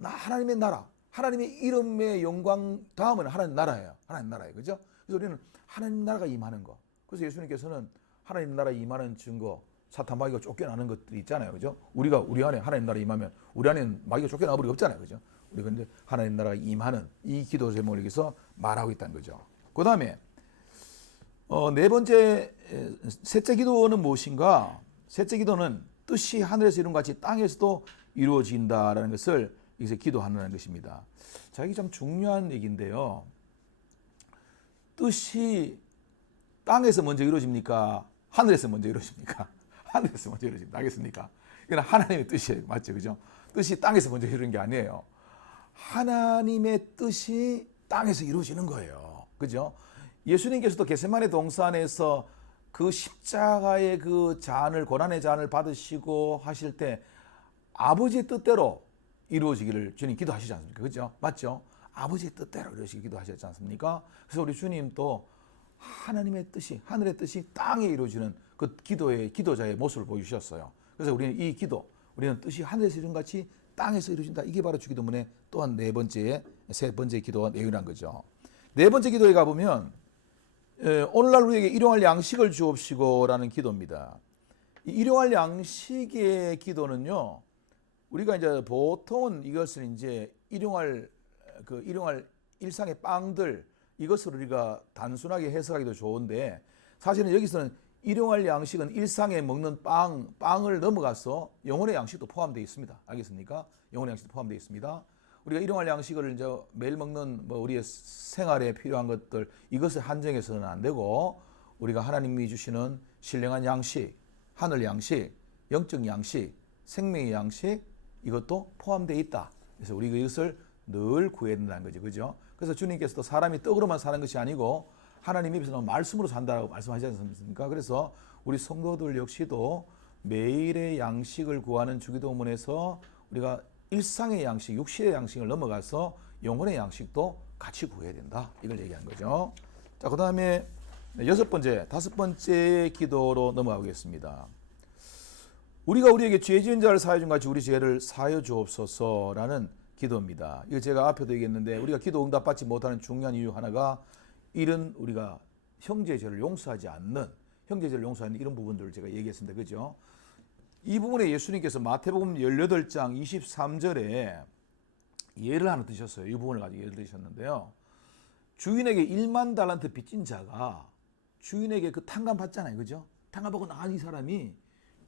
하나님의 나라, 하나님의 이름의 영광 다음은 하나님 나라예요. 하나님 나라예요. 그죠? 그래서 우리는 하나님 나라가 임하는 거. 그래서 예수님께서는 하나님 나라 임하는 증거, 사탄 마귀가 쫓겨나는 것들이 있잖아요. 그죠? 우리 안에 하나님 나라 임하면 우리 안에는 마귀가 쫓겨나 버리가 없잖아요. 그죠? 우리가 근데 하나님 나라가 임하는 이 기도 제목을 여기서 말하고 있다는 거죠. 그 다음에 네 번째, 셋째 기도는 무엇인가? 셋째 기도는 뜻이 하늘에서 이룬 같이 땅에서도 이루어진다라는 것을 여기서 기도하는 것입니다. 자, 이게 참 중요한 얘기인데요. 뜻이 땅에서 먼저 이루어집니까? 하늘에서 먼저 이루어집니까? 하늘에서 먼저 이루어집니다. 알겠습니까? 이건 하나님의 뜻이에요. 맞죠? 그죠? 뜻이 땅에서 먼저 이루어진 게 아니에요. 하나님의 뜻이 땅에서 이루어지는 거예요. 그죠? 예수님께서도 겟세마네 동산에서 그 십자가의 그 잔을, 고난의 잔을 받으시고 하실 때 아버지의 뜻대로 이루어지기를 주님 기도하시지 않습니까? 그죠? 맞죠? 아버지의 뜻대로 이루어지기 기도하셨지 않습니까? 그래서 우리 주님도 하나님의 뜻이, 하늘의 뜻이 땅에 이루어지는 그 기도자의 모습을 보여주셨어요. 그래서 우리는 이 기도, 우리는 뜻이 하늘에서 이룬 같이 땅에서 이루어진다. 이게 바로 주기도문의 또한 세 번째 기도가 내용이란 거죠. 네 번째 기도에 가보면 오늘날 우리에게 일용할 양식을 주옵시고라는 기도입니다. 이 일용할 양식의 기도는요, 우리가 이제 보통은 이것을 이제 일용할 일상의 빵들, 이것을 우리가 단순하게 해석하기도 좋은데, 사실은 여기서는 일용할 양식은 일상에 먹는 빵을 넘어가서 영혼의 양식도 포함되어 있습니다. 알겠습니까? 영혼의 양식도 포함되어 있습니다. 우리가 일용할 양식을 이제 매일 먹는 우리의 생활에 필요한 것들, 이것을 한정해서는 안 되고, 우리가 하나님이 주시는 신령한 양식, 하늘 양식, 영적 양식, 생명의 양식, 이것도 포함되어 있다. 그래서 우리가 이것을 늘 구해야 된다는 거죠. 그죠? 그래서 주님께서도 사람이 떡으로만 사는 것이 아니고 하나님 입에서는 말씀으로 산다라고 말씀하시지 않습니까? 그래서 우리 성도들 역시도 매일의 양식을 구하는 주기도문에서 우리가 일상의 양식, 육신의 양식을 넘어가서 영혼의 양식도 같이 구해야 된다. 이걸 얘기한 거죠. 자, 그 다음에 다섯 번째 기도로 넘어가겠습니다. 우리가 우리에게 죄 지은 자를 사하여 준 같이 우리 죄를 사하여 주옵소서라는 기도입니다. 이거 제가 앞에도 얘기했는데, 우리가 기도 응답받지 못하는 중요한 이유 하나가 우리가 형제의 죄를 용서하지 않는, 형제의 죄를 용서하는 이런 부분들을 제가 얘기했습니다. 그죠? 이 부분에 예수님께서 마태복음 18장 23절에 예를 하나 드셨어요. 이 부분을 가지고 예를 드셨는데요. 주인에게 1만 달란트 빚진 자가 주인에게 그 탕감 받잖아요. 그죠? 탕감 받고 나간 이 사람이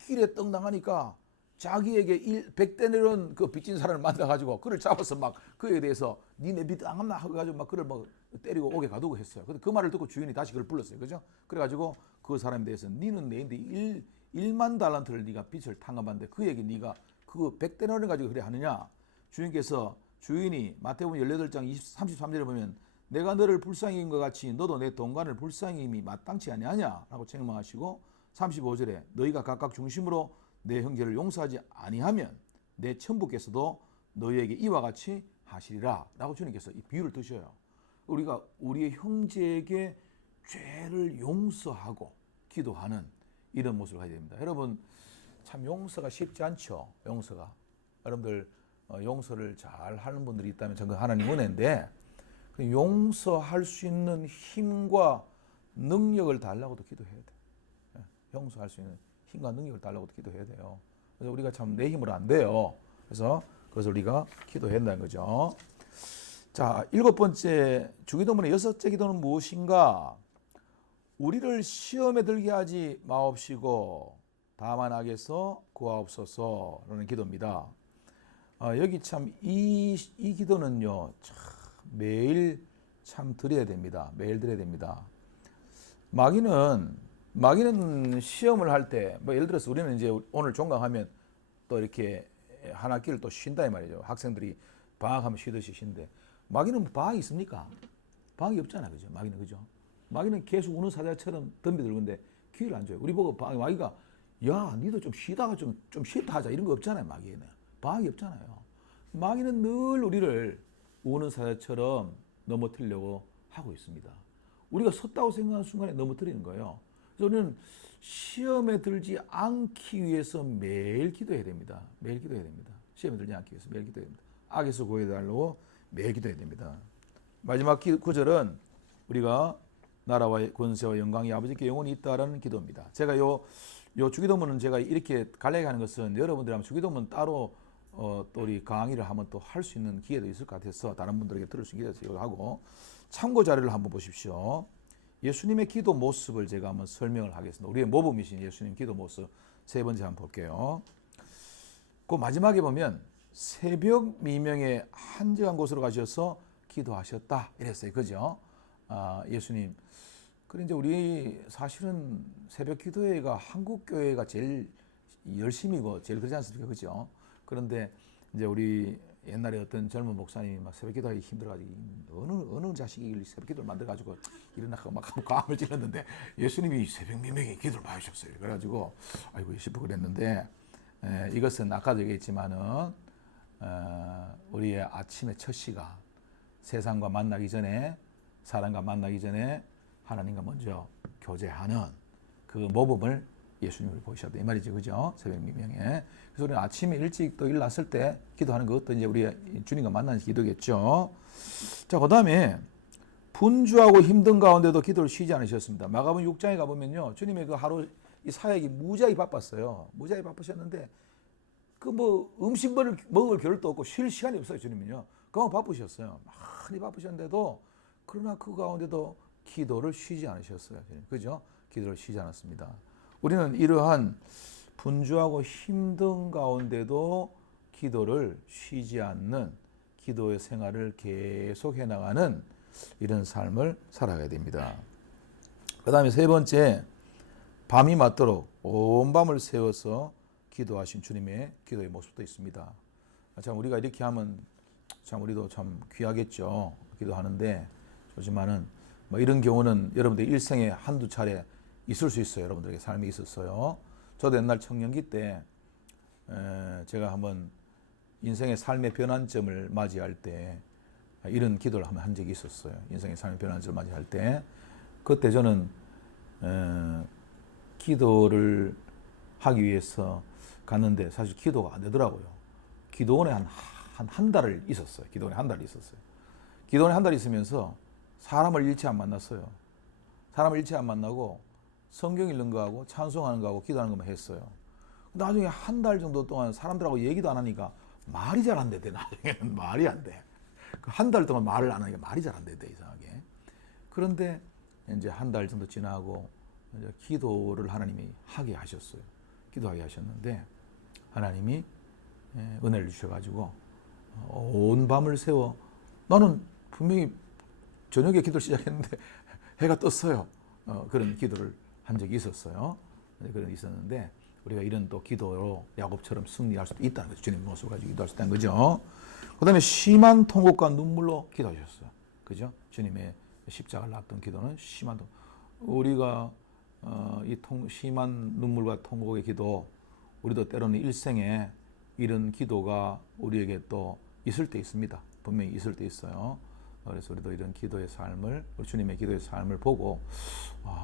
길에 떡 나가니까 자기에게 100데나리온 그 빚진 사람을 만나가지고 그를 잡아서 막 그에 대해서 니네 빚 안 갚나 하고 막 그를 막 때리고 옥에 가두고 했어요. 근데 그 말을 듣고 주인이 다시 그를 불렀어요. 그죠? 그래가지고 그 사람에 대해서 니는 내인데 1만 달란트를 네가 빚을 탕감받는데 그에게 네가 그 100데나리온을 가지고 그래 하느냐? 주인이 마태복음 18장 33절에 보면 내가 너를 불쌍히 여긴 것 같이 너도 내 동관을 불쌍히 여김이 마땅치 아니하냐? 라고 책망하시고 35절에 너희가 각각 중심으로 내 형제를 용서하지 아니하면 내 천부께서도 너희에게 이와 같이 하시리라 라고 주님께서 이 비유를 드셔요. 우리가 우리의 형제에게 죄를 용서하고 기도하는 이런 모습을 가져야 됩니다. 여러분, 참 용서가 쉽지 않죠. 용서가. 여러분들 용서를 잘 하는 분들이 있다면 저는 하나님 은혜인데, 용서할 수 있는 힘과 능력을 달라고도 기도해야 돼요. 용서할 수 있는 힘과 능력을 달라고도 기도해야 돼요. 그래서 우리가 참 내 힘으로 안 돼요. 그래서 그것을 우리가 기도해야 한다는 거죠. 자, 7번째 주기도문의 6째 기도는 무엇인가? 우리를 시험에 들게 하지 마옵시고 다만 악에서 구하옵소서라는 기도입니다. 여기 참 이 기도는요, 참 매일 참 드려야 됩니다. 매일 드려야 됩니다. 마귀는 시험을 할 때, 예를 들어서 우리는 이제 오늘 종강하면 또 이렇게 한 학기를 또 쉰다 이 말이죠. 학생들이 방학하면 쉬듯이 쉬는데, 마귀는 방학이 있습니까? 방학이 없잖아, 그죠? 마귀는, 그죠? 마귀는 계속 우는 사자처럼 덤비들건데 기회를 안 줘요. 우리 보고 마귀가 야, 니도 좀 쉬다가 좀 쉬다 하자 이런 거 없잖아요. 마귀는 방학이 없잖아요. 마귀는 늘 우리를 우는 사자처럼 넘어뜨리려고 하고 있습니다. 우리가 섰다고 생각하는 순간에 넘어뜨리는 거예요. 그래서 우리는 시험에 들지 않기 위해서 매일 기도해야 됩니다. 매일 기도해야 됩니다. 시험에 들지 않기 위해서 매일 기도해야 됩니다. 악에서 구해달라고 매일 기도해야 됩니다. 마지막 구절은 우리가 나라와 권세와 영광이 아버지께 영원히 있다라는 기도입니다. 제가 요 주기도문은 제가 이렇게 간략하는 것은 여러분들이 주기도문 따로 또 우리 강의를 한번 또 할 수 있는 기회도 있을 것 같아서 다른 분들에게 들을 수 있는 기회도 하고, 참고 자료를 한번 보십시오. 예수님의 기도 모습을 제가 한번 설명을 하겠습니다. 우리의 모범이신 예수님 기도 모습 세 번째 한번 볼게요. 그 마지막에 보면 새벽 미명에 한적한 곳으로 가셔서 기도하셨다 이랬어요. 그죠? 예수님. 그런데 이제 우리 사실은 새벽 기도회가 한국 교회가 제일 열심이고 제일 그러지 않습니까? 그죠? 그런데 이제 우리 옛날에 어떤 젊은 목사님이 막 새벽 기도하기 힘들어가지고 어느 자식이 새벽 기도를 만들어가지고 일어나고 막 감을 찔렀는데 예수님이 새벽 미명에 기도를 받으셨어요. 그래가지고 아이고 싶어 그랬는데 이것은 아까도 얘기했지만은 우리의 아침의 첫 시간 세상과 만나기 전에 사람과 만나기 전에 하나님과 먼저 교제하는 그 모범을 예수님을 보셔야 돼. 이 말이죠. 그죠? 새벽 미명에. 그래서 우리는 아침에 일찍 또 일어났을 때 기도하는 것도 이제 우리 주님과 만나는 기도겠죠. 자, 그 다음에 분주하고 힘든 가운데도 기도를 쉬지 않으셨습니다. 마가복음 6장에 가보면요. 주님의 그 하루 이 사역이 무지하게 바빴어요. 무지하게 바쁘셨는데 그 뭐 음식을 먹을 겨를도 없고 쉴 시간이 없어요. 주님은요. 그만 바쁘셨어요. 많이 바쁘셨는데도 그러나 그 가운데도 기도를 쉬지 않으셨어요. 그죠? 기도를 쉬지 않았습니다. 우리는 이러한 분주하고 힘든 가운데도 기도를 쉬지 않는 기도의 생활을 계속 해나가는 이런 삶을 살아가야 됩니다. 그 다음에 세 번째, 밤이 맞도록 온 밤을 새워서 기도하신 주님의 기도의 모습도 있습니다. 참 우리가 이렇게 하면 참 우리도 참 귀하겠죠. 기도하는데 하지만은 뭐 이런 경우는 여러분들 일생에 한두 차례 있을 수 있어요. 여러분들에게 삶이 있었어요. 저도 옛날 청년기 때 제가 한번 인생의 삶의 변환점을 맞이할 때 이런 기도를 한번 한 적이 있었어요. 인생의 삶의 변환점을 맞이할 때 그때 저는 기도를 하기 위해서 갔는데 사실 기도가 안 되더라고요. 기도원에 한 달을 있었어요. 기도원에 한 달 있었어요. 기도원에 한 달 있으면서 사람을 일체 안 만났어요. 사람을 일체 안 만나고 성경 읽는 거하고 찬송하는 거하고 기도하는 것만 했어요. 나중에 한 달 정도 동안 사람들하고 얘기도 안 하니까 말이 잘 안 되대. 나중에는 말이 안 돼. 한 달 동안 말을 안 하니까 말이 잘 안 되대. 이상하게. 그런데 이제 한 달 정도 지나고 이제 기도를 하나님이 하게 하셨어요. 기도하게 하셨는데 하나님이 은혜를 주셔가지고 온 밤을 새워 나는 분명히 저녁에 기도를 시작했는데 해가 떴어요. 그런 기도를 한 적이 있었어요. 그런 게 있었는데 우리가 이런 또 기도로 야곱처럼 승리할 수도 있다는 거죠. 주님 모습을 가지고 기도할 수 있다는 거죠. 그 다음에 심한 통곡과 눈물로 기도하셨어요. 그죠? 주님의 십자가를 놨던 기도는 심한 통곡. 우리가 심한 눈물과 통곡의 기도, 우리도 때로는 일생에 이런 기도가 우리에게 또 있을 때 있습니다. 분명히 있을 때 있어요. 그래서 우리도 이런 기도의 삶을, 주님의 기도의 삶을 보고,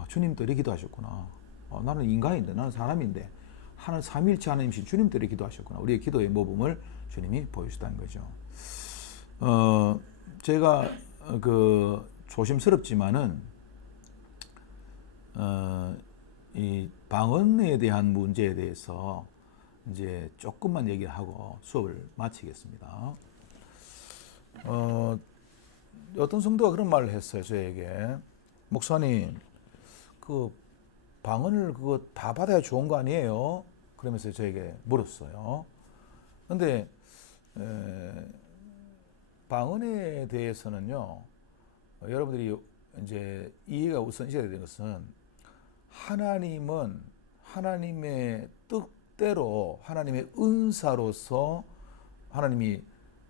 주님도 이렇게 기도하셨구나. 나는 인간인데, 나는 사람인데, 하나님 삼위일체 하나님이신 주님도 이렇게 기도하셨구나. 우리의 기도의 모범을 주님이 보여주다는 거죠. 제가 조심스럽지만은 이 방언에 대한 문제에 대해서 이제 조금만 얘기를 하고 수업을 마치겠습니다. 어떤 성도가 그런 말을 했어요. 저에게 목사님 그 방언을 그거 다 받아야 좋은 거 아니에요? 그러면서 저에게 물었어요. 근데 방언에 대해서는요, 여러분들이 이제 이해가 우선 있어야 되는 것은 하나님은 하나님의 뜻대로 하나님의 은사로서 하나님이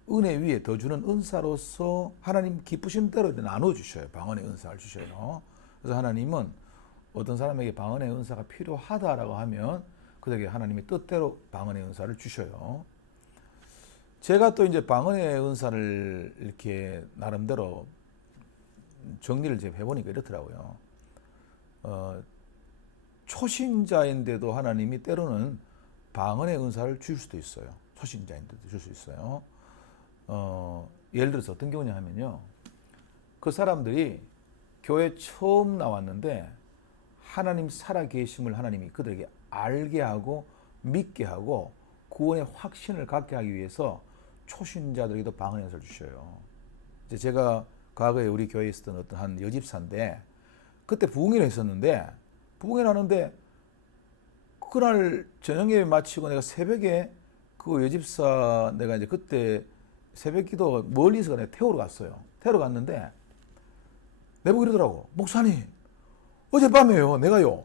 은혜 위에 더 주는 은사로서 하나님 기쁘신 대로 나눠주셔요. 방언의 은사를 주셔요. 그래서 하나님은 어떤 사람에게 방언의 은사가 필요하다라고 하면 그들에게 하나님의 뜻대로 방언의 은사를 주셔요. 제가 또 이제 방언의 은사를 이렇게 나름대로 정리를 제가 해보니까 이렇더라고요. 초신자인데도 하나님이 때로는 방언의 은사를 줄 수도 있어요. 초신자인데도 줄 수 있어요. 예를 들어서 어떤 경우냐 하면요. 그 사람들이 교회 처음 나왔는데 하나님 살아계심을 하나님이 그들에게 알게 하고 믿게 하고 구원의 확신을 갖게 하기 위해서 초신자들에게도 방언의 은사를 주셔요. 이제 제가 과거에 우리 교회에 있었던 어떤 한 여집사인데 그때 부흥회를 했었는데 부흥회를 하는데 그날 저녁에 마치고 내가 새벽에 그 여집사 내가 이제 그때 새벽 기도 멀리서 내가 태우러 갔어요. 태우러 갔는데 내보고 이러더라고. 목사님 어젯밤에요 내가요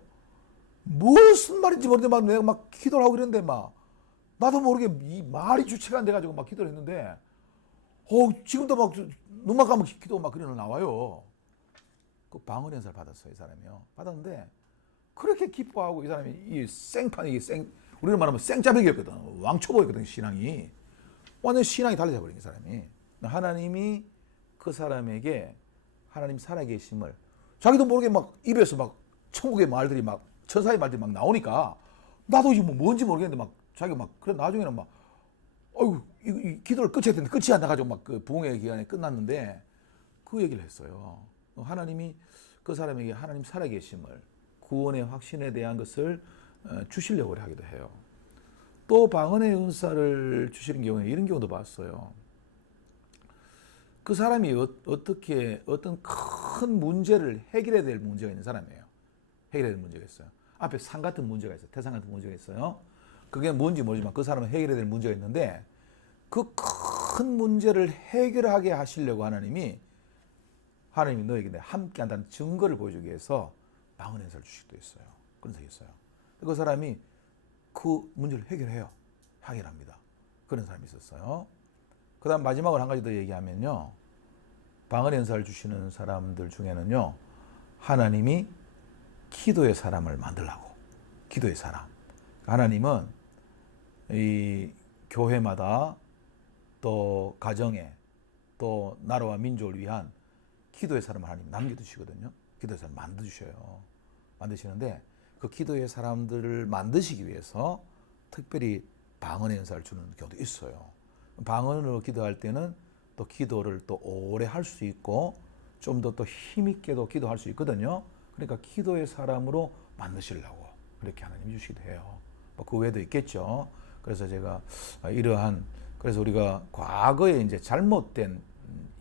무슨 말인지 모르는데 막 내가 막 기도를 하고 이랬는데 막 나도 모르게 이 말이 주체가 안 돼가지고 막 기도를 했는데 지금도 막 눈만 감으면 기도 막 그런 거 나와요. 그 방언 연사를 받았어요, 이 사람이요. 받았는데 그렇게 기뻐하고 이 사람이 이 생판 우리는 말하면 생짜배기였거든. 왕초보였거든 신앙이. 완전 신앙이 달라져 버린 이 사람이. 하나님이 그 사람에게 하나님 살아계심을 자기도 모르게 막 입에서 막 천국의 말들이 막 천사의 말들이 막 나오니까 나도 이게 뭐 뭔지 모르겠는데 막 자기가 막 그래 나중에는 막 어이구 이 기도를 끝해야 되는데 끝이 안 나가지고 막 그 부흥의 기간이 끝났는데 그 얘기를 했어요. 하나님이 그 사람에게 하나님 살아계심을 구원의 확신에 대한 것을 주시려고 하기도 해요. 또 방언의 은사를 주시는 경우에 이런 경우도 봤어요. 그 사람이 어떻게 어떤 큰 문제를 해결해야 될 문제가 있는 사람이에요. 해결해야 될 문제가 있어요. 앞에 산 같은 문제가 있어요. 태산 같은 문제가 있어요. 그게 뭔지 모르지만 그 사람은 해결해야 될 문제가 있는데 그 큰 문제를 해결하게 하시려고 하나님이 너에게 함께 한다는 증거를 보여주기 위해서 방언의 은사를 주시기도 했어요. 그런 적이 있어요. 그 사람이 그 문제를 해결합니다. 그런 사람이 있었어요. 그 다음 마지막으로 한 가지 더 얘기하면요. 방언의 은사를 주시는 사람들 중에는요. 하나님이 기도의 사람을 만들라고. 기도의 사람. 하나님은 이 교회마다 또 가정에 또 나라와 민족을 위한 기도의 사람을 하나님 남겨두시거든요. 기도의 사람 만드셔요. 만드시는데 그 기도의 사람들을 만드시기 위해서 특별히 방언의 은사를 주는 경우도 있어요. 방언으로 기도할 때는 또 기도를 또 오래 할 수 있고 좀 더 또 힘있게도 기도할 수 있거든요. 그러니까 기도의 사람으로 만드시려고 그렇게 하나님이 주시기도 해요. 그 외에도 있겠죠. 그래서 제가 그래서 우리가 과거에 이제 잘못된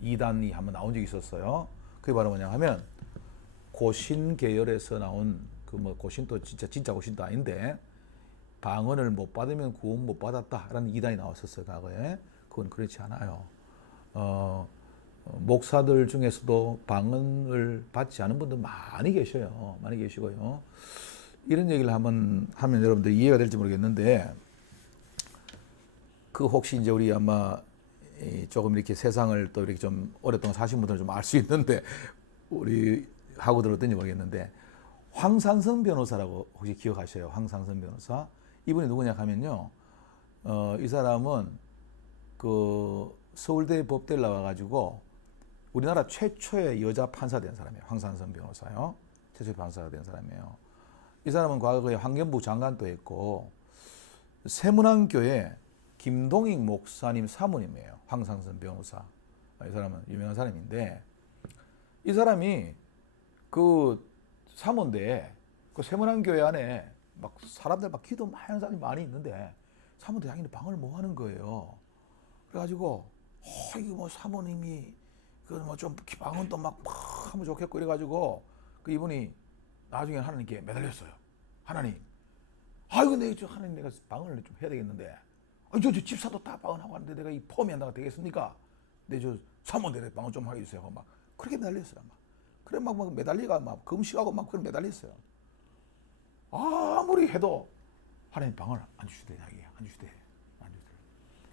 이단이 한번 나온 적이 있었어요. 그게 바로 뭐냐 하면 고신 계열에서 나온 그 뭐 고신도 진짜 고신도 아닌데 방언을 못 받으면 구원 못 받았다라는 이단이 나왔었어요, 과거에. 그건 그렇지 않아요. 목사들 중에서도 방언을 받지 않은 분들 많이 계셔요. 많이 계시고요. 이런 얘기를 하면 여러분들 이해가 될지 모르겠는데 그 혹시 이제 우리 아마 조금 이렇게 세상을 또 이렇게 좀 오랫동안 사신 분들은 좀 알 수 있는데 우리 하고 들었던지 모르겠는데 황상선 변호사라고 혹시 기억하셔요? 황상선 변호사. 이분이 누구냐 하면요. 이 사람은 그 서울대 법대를 나와가지고 우리나라 최초의 여자 판사 된 사람이에요. 황상선 변호사요. 최초의 판사가 된 사람이에요. 이 사람은 과거에 환경부 장관도 했고 세문안교회 김동익 목사님 사모님이에요. 황상선 변호사. 이 사람은 유명한 사람인데 이 사람이 그 사모인데 그 세문안교회 안에 막 사람들 막 기도 많이 하는 사람이 많이 있는데 사모도 자기는 방을 못 하는 거예요. 그래가지고 이거 뭐 사모님이 그 뭐 좀 방언도 막 하면 좋겠고 이래가지고 그 이분이 나중에 하나님께 매달렸어요. 하나님, 아이고 하나님 내가 방언을 좀 해야 되겠는데, 저 집사도 다 방언하고 하는데 내가 이 폼이 안 나가 되겠습니까? 저 사모 내 방언 좀 하게 해주세요. 막 그렇게 매달렸어요. 막 그래 막 매달리가 막 금식하고 막 그런 매달렸어요. 아무리 해도 하나님 방언을 안 주시대, 안 주시대.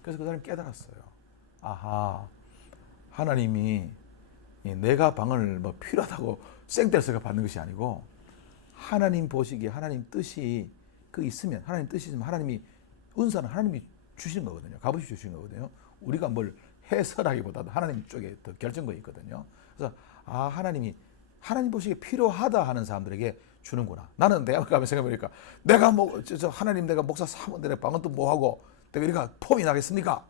그래서 그 사람이 깨달았어요. 아하, 하나님이 내가 방언을 뭐 필요하다고 생떼서가 받는 것이 아니고 하나님 보시기에 하나님 뜻이 그 있으면 하나님 뜻이 있으면 하나님이 은사는 하나님이 주시는 거거든요. 값없이 주시는 거거든요. 우리가 뭘 해서라기보다도 하나님 쪽에 더 결정권이 있거든요. 그래서 하나님 보시기에 필요하다 하는 사람들에게 주는구나. 나는 내가 가면 생각해보니까 내가 하나님 내가 목사 사모인데 내가 방언도 뭐 하고 내가 이렇게 폼이 나겠습니까?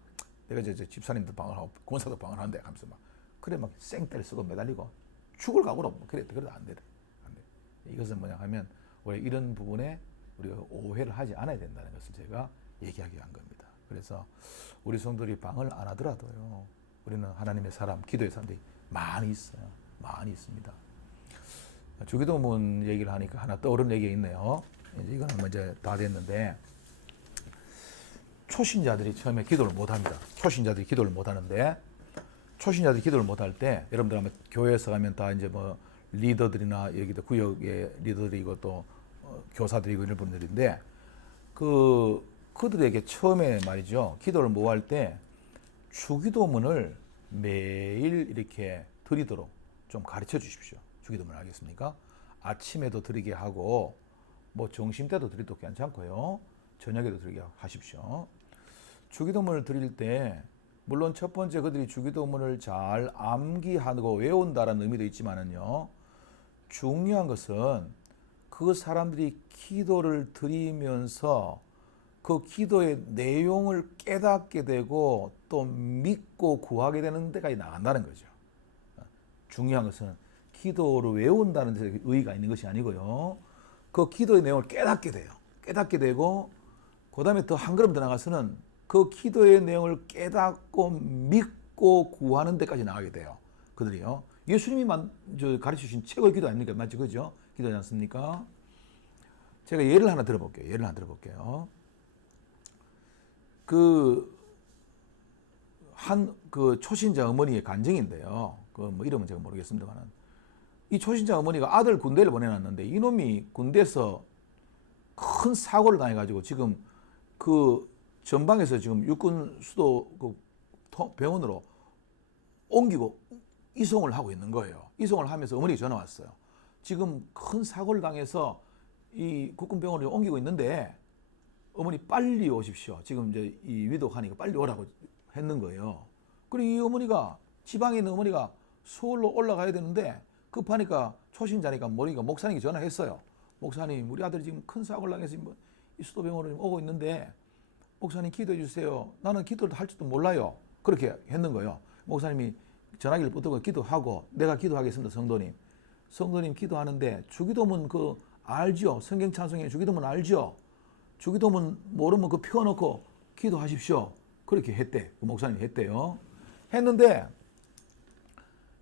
내가 집사님도 방언하고 권사도 방언하는데 하면서 막 그래 막 생떼를 쓰고 매달리고 죽을 각오로 그래도 안 돼. 이것은 뭐냐 하면 우리 이런 부분에 우리가 오해를 하지 않아야 된다는 것을 제가 얘기하기 위한 겁니다. 그래서 우리 성도들이 방언을 안 하더라도요. 우리는 하나님의 사람, 기도의 사람들이 많이 있어요. 많이 있습니다. 주기도문 얘기를 하니까 하나 떠오르는 얘기가 있네요. 이거는 이제 다 됐는데 초신자들이 처음에 기도를 못 합니다. 초신자들이 기도를 못 하는데 초신자들이 기도를 못 할 때 여러분들 아마 교회에서 가면 다 이제 뭐 리더들이나 여기도 구역의 리더들이고 또 교사들이고 이런 분들인데 그들에게 처음에 말이죠. 기도를 못 할 때 주기도문을 매일 이렇게 드리도록 좀 가르쳐 주십시오. 주기도문 알겠습니까? 아침에도 드리게 하고 뭐 점심 때도 드려도 괜찮고요. 저녁에도 드리게 하십시오. 주기도문을 드릴 때 물론 첫 번째 그들이 주기도문을 잘 암기하고 외운다라는 의미도 있지만은요. 중요한 것은 그 사람들이 기도를 드리면서 그 기도의 내용을 깨닫게 되고 또 믿고 구하게 되는 데까지 나간다는 거죠. 중요한 것은 기도를 외운다는 데 의의가 있는 것이 아니고요. 그 기도의 내용을 깨닫게 돼요. 깨닫게 되고 그 다음에 더 한 걸음 더 나가서는 그 기도의 내용을 깨닫고 믿고 구하는 데까지 나가게 돼요. 그들이요. 예수님이 가르쳐 주신 최고의 기도 아닙니까? 맞죠? 그죠? 기도하지 않습니까? 제가 예를 하나 들어볼게요. 그 초신자 어머니의 간증인데요. 그 뭐 이름은 제가 모르겠습니다만은 이 초신자 어머니가 아들 군대를 보내놨는데 이놈이 군대에서 큰 사고를 당해가지고 지금 그 전방에서 지금 육군 수도 그 병원으로 옮기고 이송을 하고 있는 거예요. 이송을 하면서 어머니가 전화 왔어요. 지금 큰 사고를 당해서 이 국군병원으로 옮기고 있는데 어머니 빨리 오십시오. 지금 이제 이 위독하니까 빨리 오라고 했는 거예요. 그리고 이 어머니가 지방에 있는 어머니가 서울로 올라가야 되는데 급하니까 초신자니까 머리가 목사님께 전화했어요. 목사님, 우리 아들이 지금 큰 사고를 당해서 이 수도병원으로 오고 있는데 목사님 기도해 주세요. 나는 기도를 할 줄도 몰라요. 그렇게 했는 거예요. 목사님이 전화기를 붙들고 기도하고 내가 기도하겠습니다. 성도님 기도하는데 주기도문 그 알죠? 성경 찬송의 주기도문 알죠? 주기도문 모르면 그 펴놓고 기도하십시오. 그렇게 했대. 그 목사님이 했대요. 했는데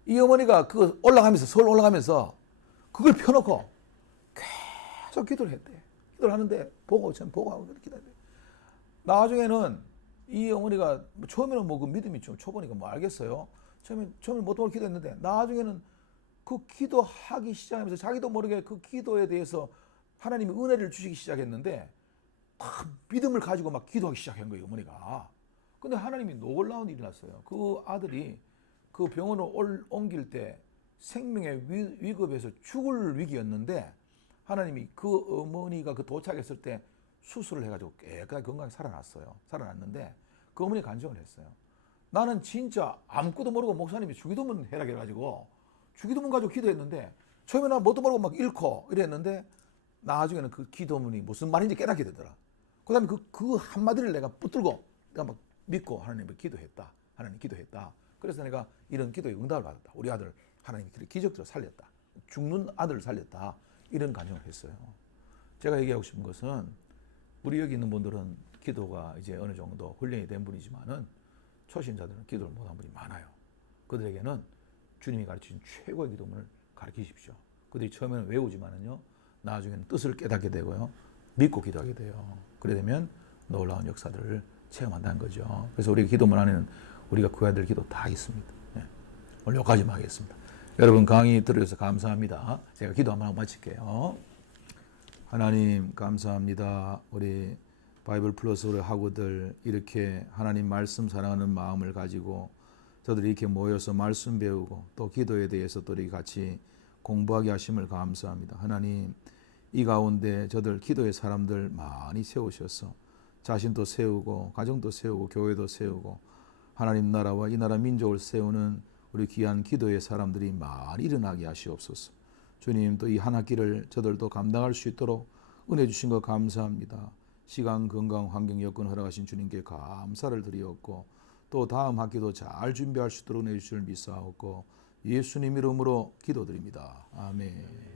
이 어머니가 그 서울 올라가면서 그걸 펴놓고 계속 기도를 했대. 기도를 하는데 보고 하고 기도했대. 나중에는 이 어머니가 처음에는 뭐 그 믿음이 좀 초보니까 뭐 알겠어요. 처음에 못 보고 기도했는데 나중에는 그 기도하기 시작하면서 자기도 모르게 그 기도에 대해서 하나님이 은혜를 주시기 시작했는데 막 믿음을 가지고 막 기도하기 시작한 거예요, 어머니가. 근데 하나님이 놀라운 일이 났어요. 그 아들이 그 병원으로 옮길 때 생명의 위급에서 죽을 위기였는데 하나님이 그 어머니가 그 도착했을 때 수술을 해가지고 깨끗하게 건강하게 살아났는데 그 어머니 간증을 했어요. 나는 진짜 아무것도 모르고 목사님이 주기도문 해라 해가지고 주기도문 가지고 기도했는데 처음에 나 뭣도 모르고 막 잃고 이랬는데 나중에는 그 기도문이 무슨 말인지 깨닫게 되더라. 그 다음에 그 한마디를 내가 붙들고 내가 막 믿고 하나님을 기도했다. 하나님 기도했다. 그래서 내가 이런 기도에 응답을 받았다. 우리 아들 하나님이 기적으로 살렸다. 죽는 아들을 살렸다. 이런 간증을 했어요. 제가 얘기하고 싶은 것은 우리 여기 있는 분들은 기도가 이제 어느 정도 훈련이 된 분이지만은 초신자들은 기도를 못한 분이 많아요. 그들에게는 주님이 가르치신 최고의 기도문을 가르치십시오. 그들이 처음에는 외우지만은요, 나중에는 뜻을 깨닫게 되고요, 믿고 기도하게 돼요. 그래 되면 놀라운 역사들을 체험한다는 거죠. 그래서 우리 기도문 안에는 우리가 구해야 될 기도 다 있습니다. 네. 오늘 여기까지만 하겠습니다. 여러분 강의 들어주셔서 감사합니다. 제가 기도 한번 하고 마칠게요. 하나님 감사합니다. 우리 바이블 플러스 우리 학우들 이렇게 하나님 말씀 사랑하는 마음을 가지고 저들이 이렇게 모여서 말씀 배우고 또 기도에 대해서 또 우리 같이 공부하게 하심을 감사합니다. 하나님 이 가운데 저들 기도의 사람들 많이 세우셔서 자신도 세우고 가정도 세우고 교회도 세우고 하나님 나라와 이 나라 민족을 세우는 우리 귀한 기도의 사람들이 많이 일어나게 하시옵소서. 주님 또 이 한 학기를 저들도 감당할 수 있도록 은혜 주신 것 감사합니다. 시간, 건강, 환경, 여건 허락하신 주님께 감사를 드리옵고 또 다음 학기도 잘 준비할 수 있도록 은혜 주시를 믿사옵고 예수님 이름으로 기도드립니다. 아멘.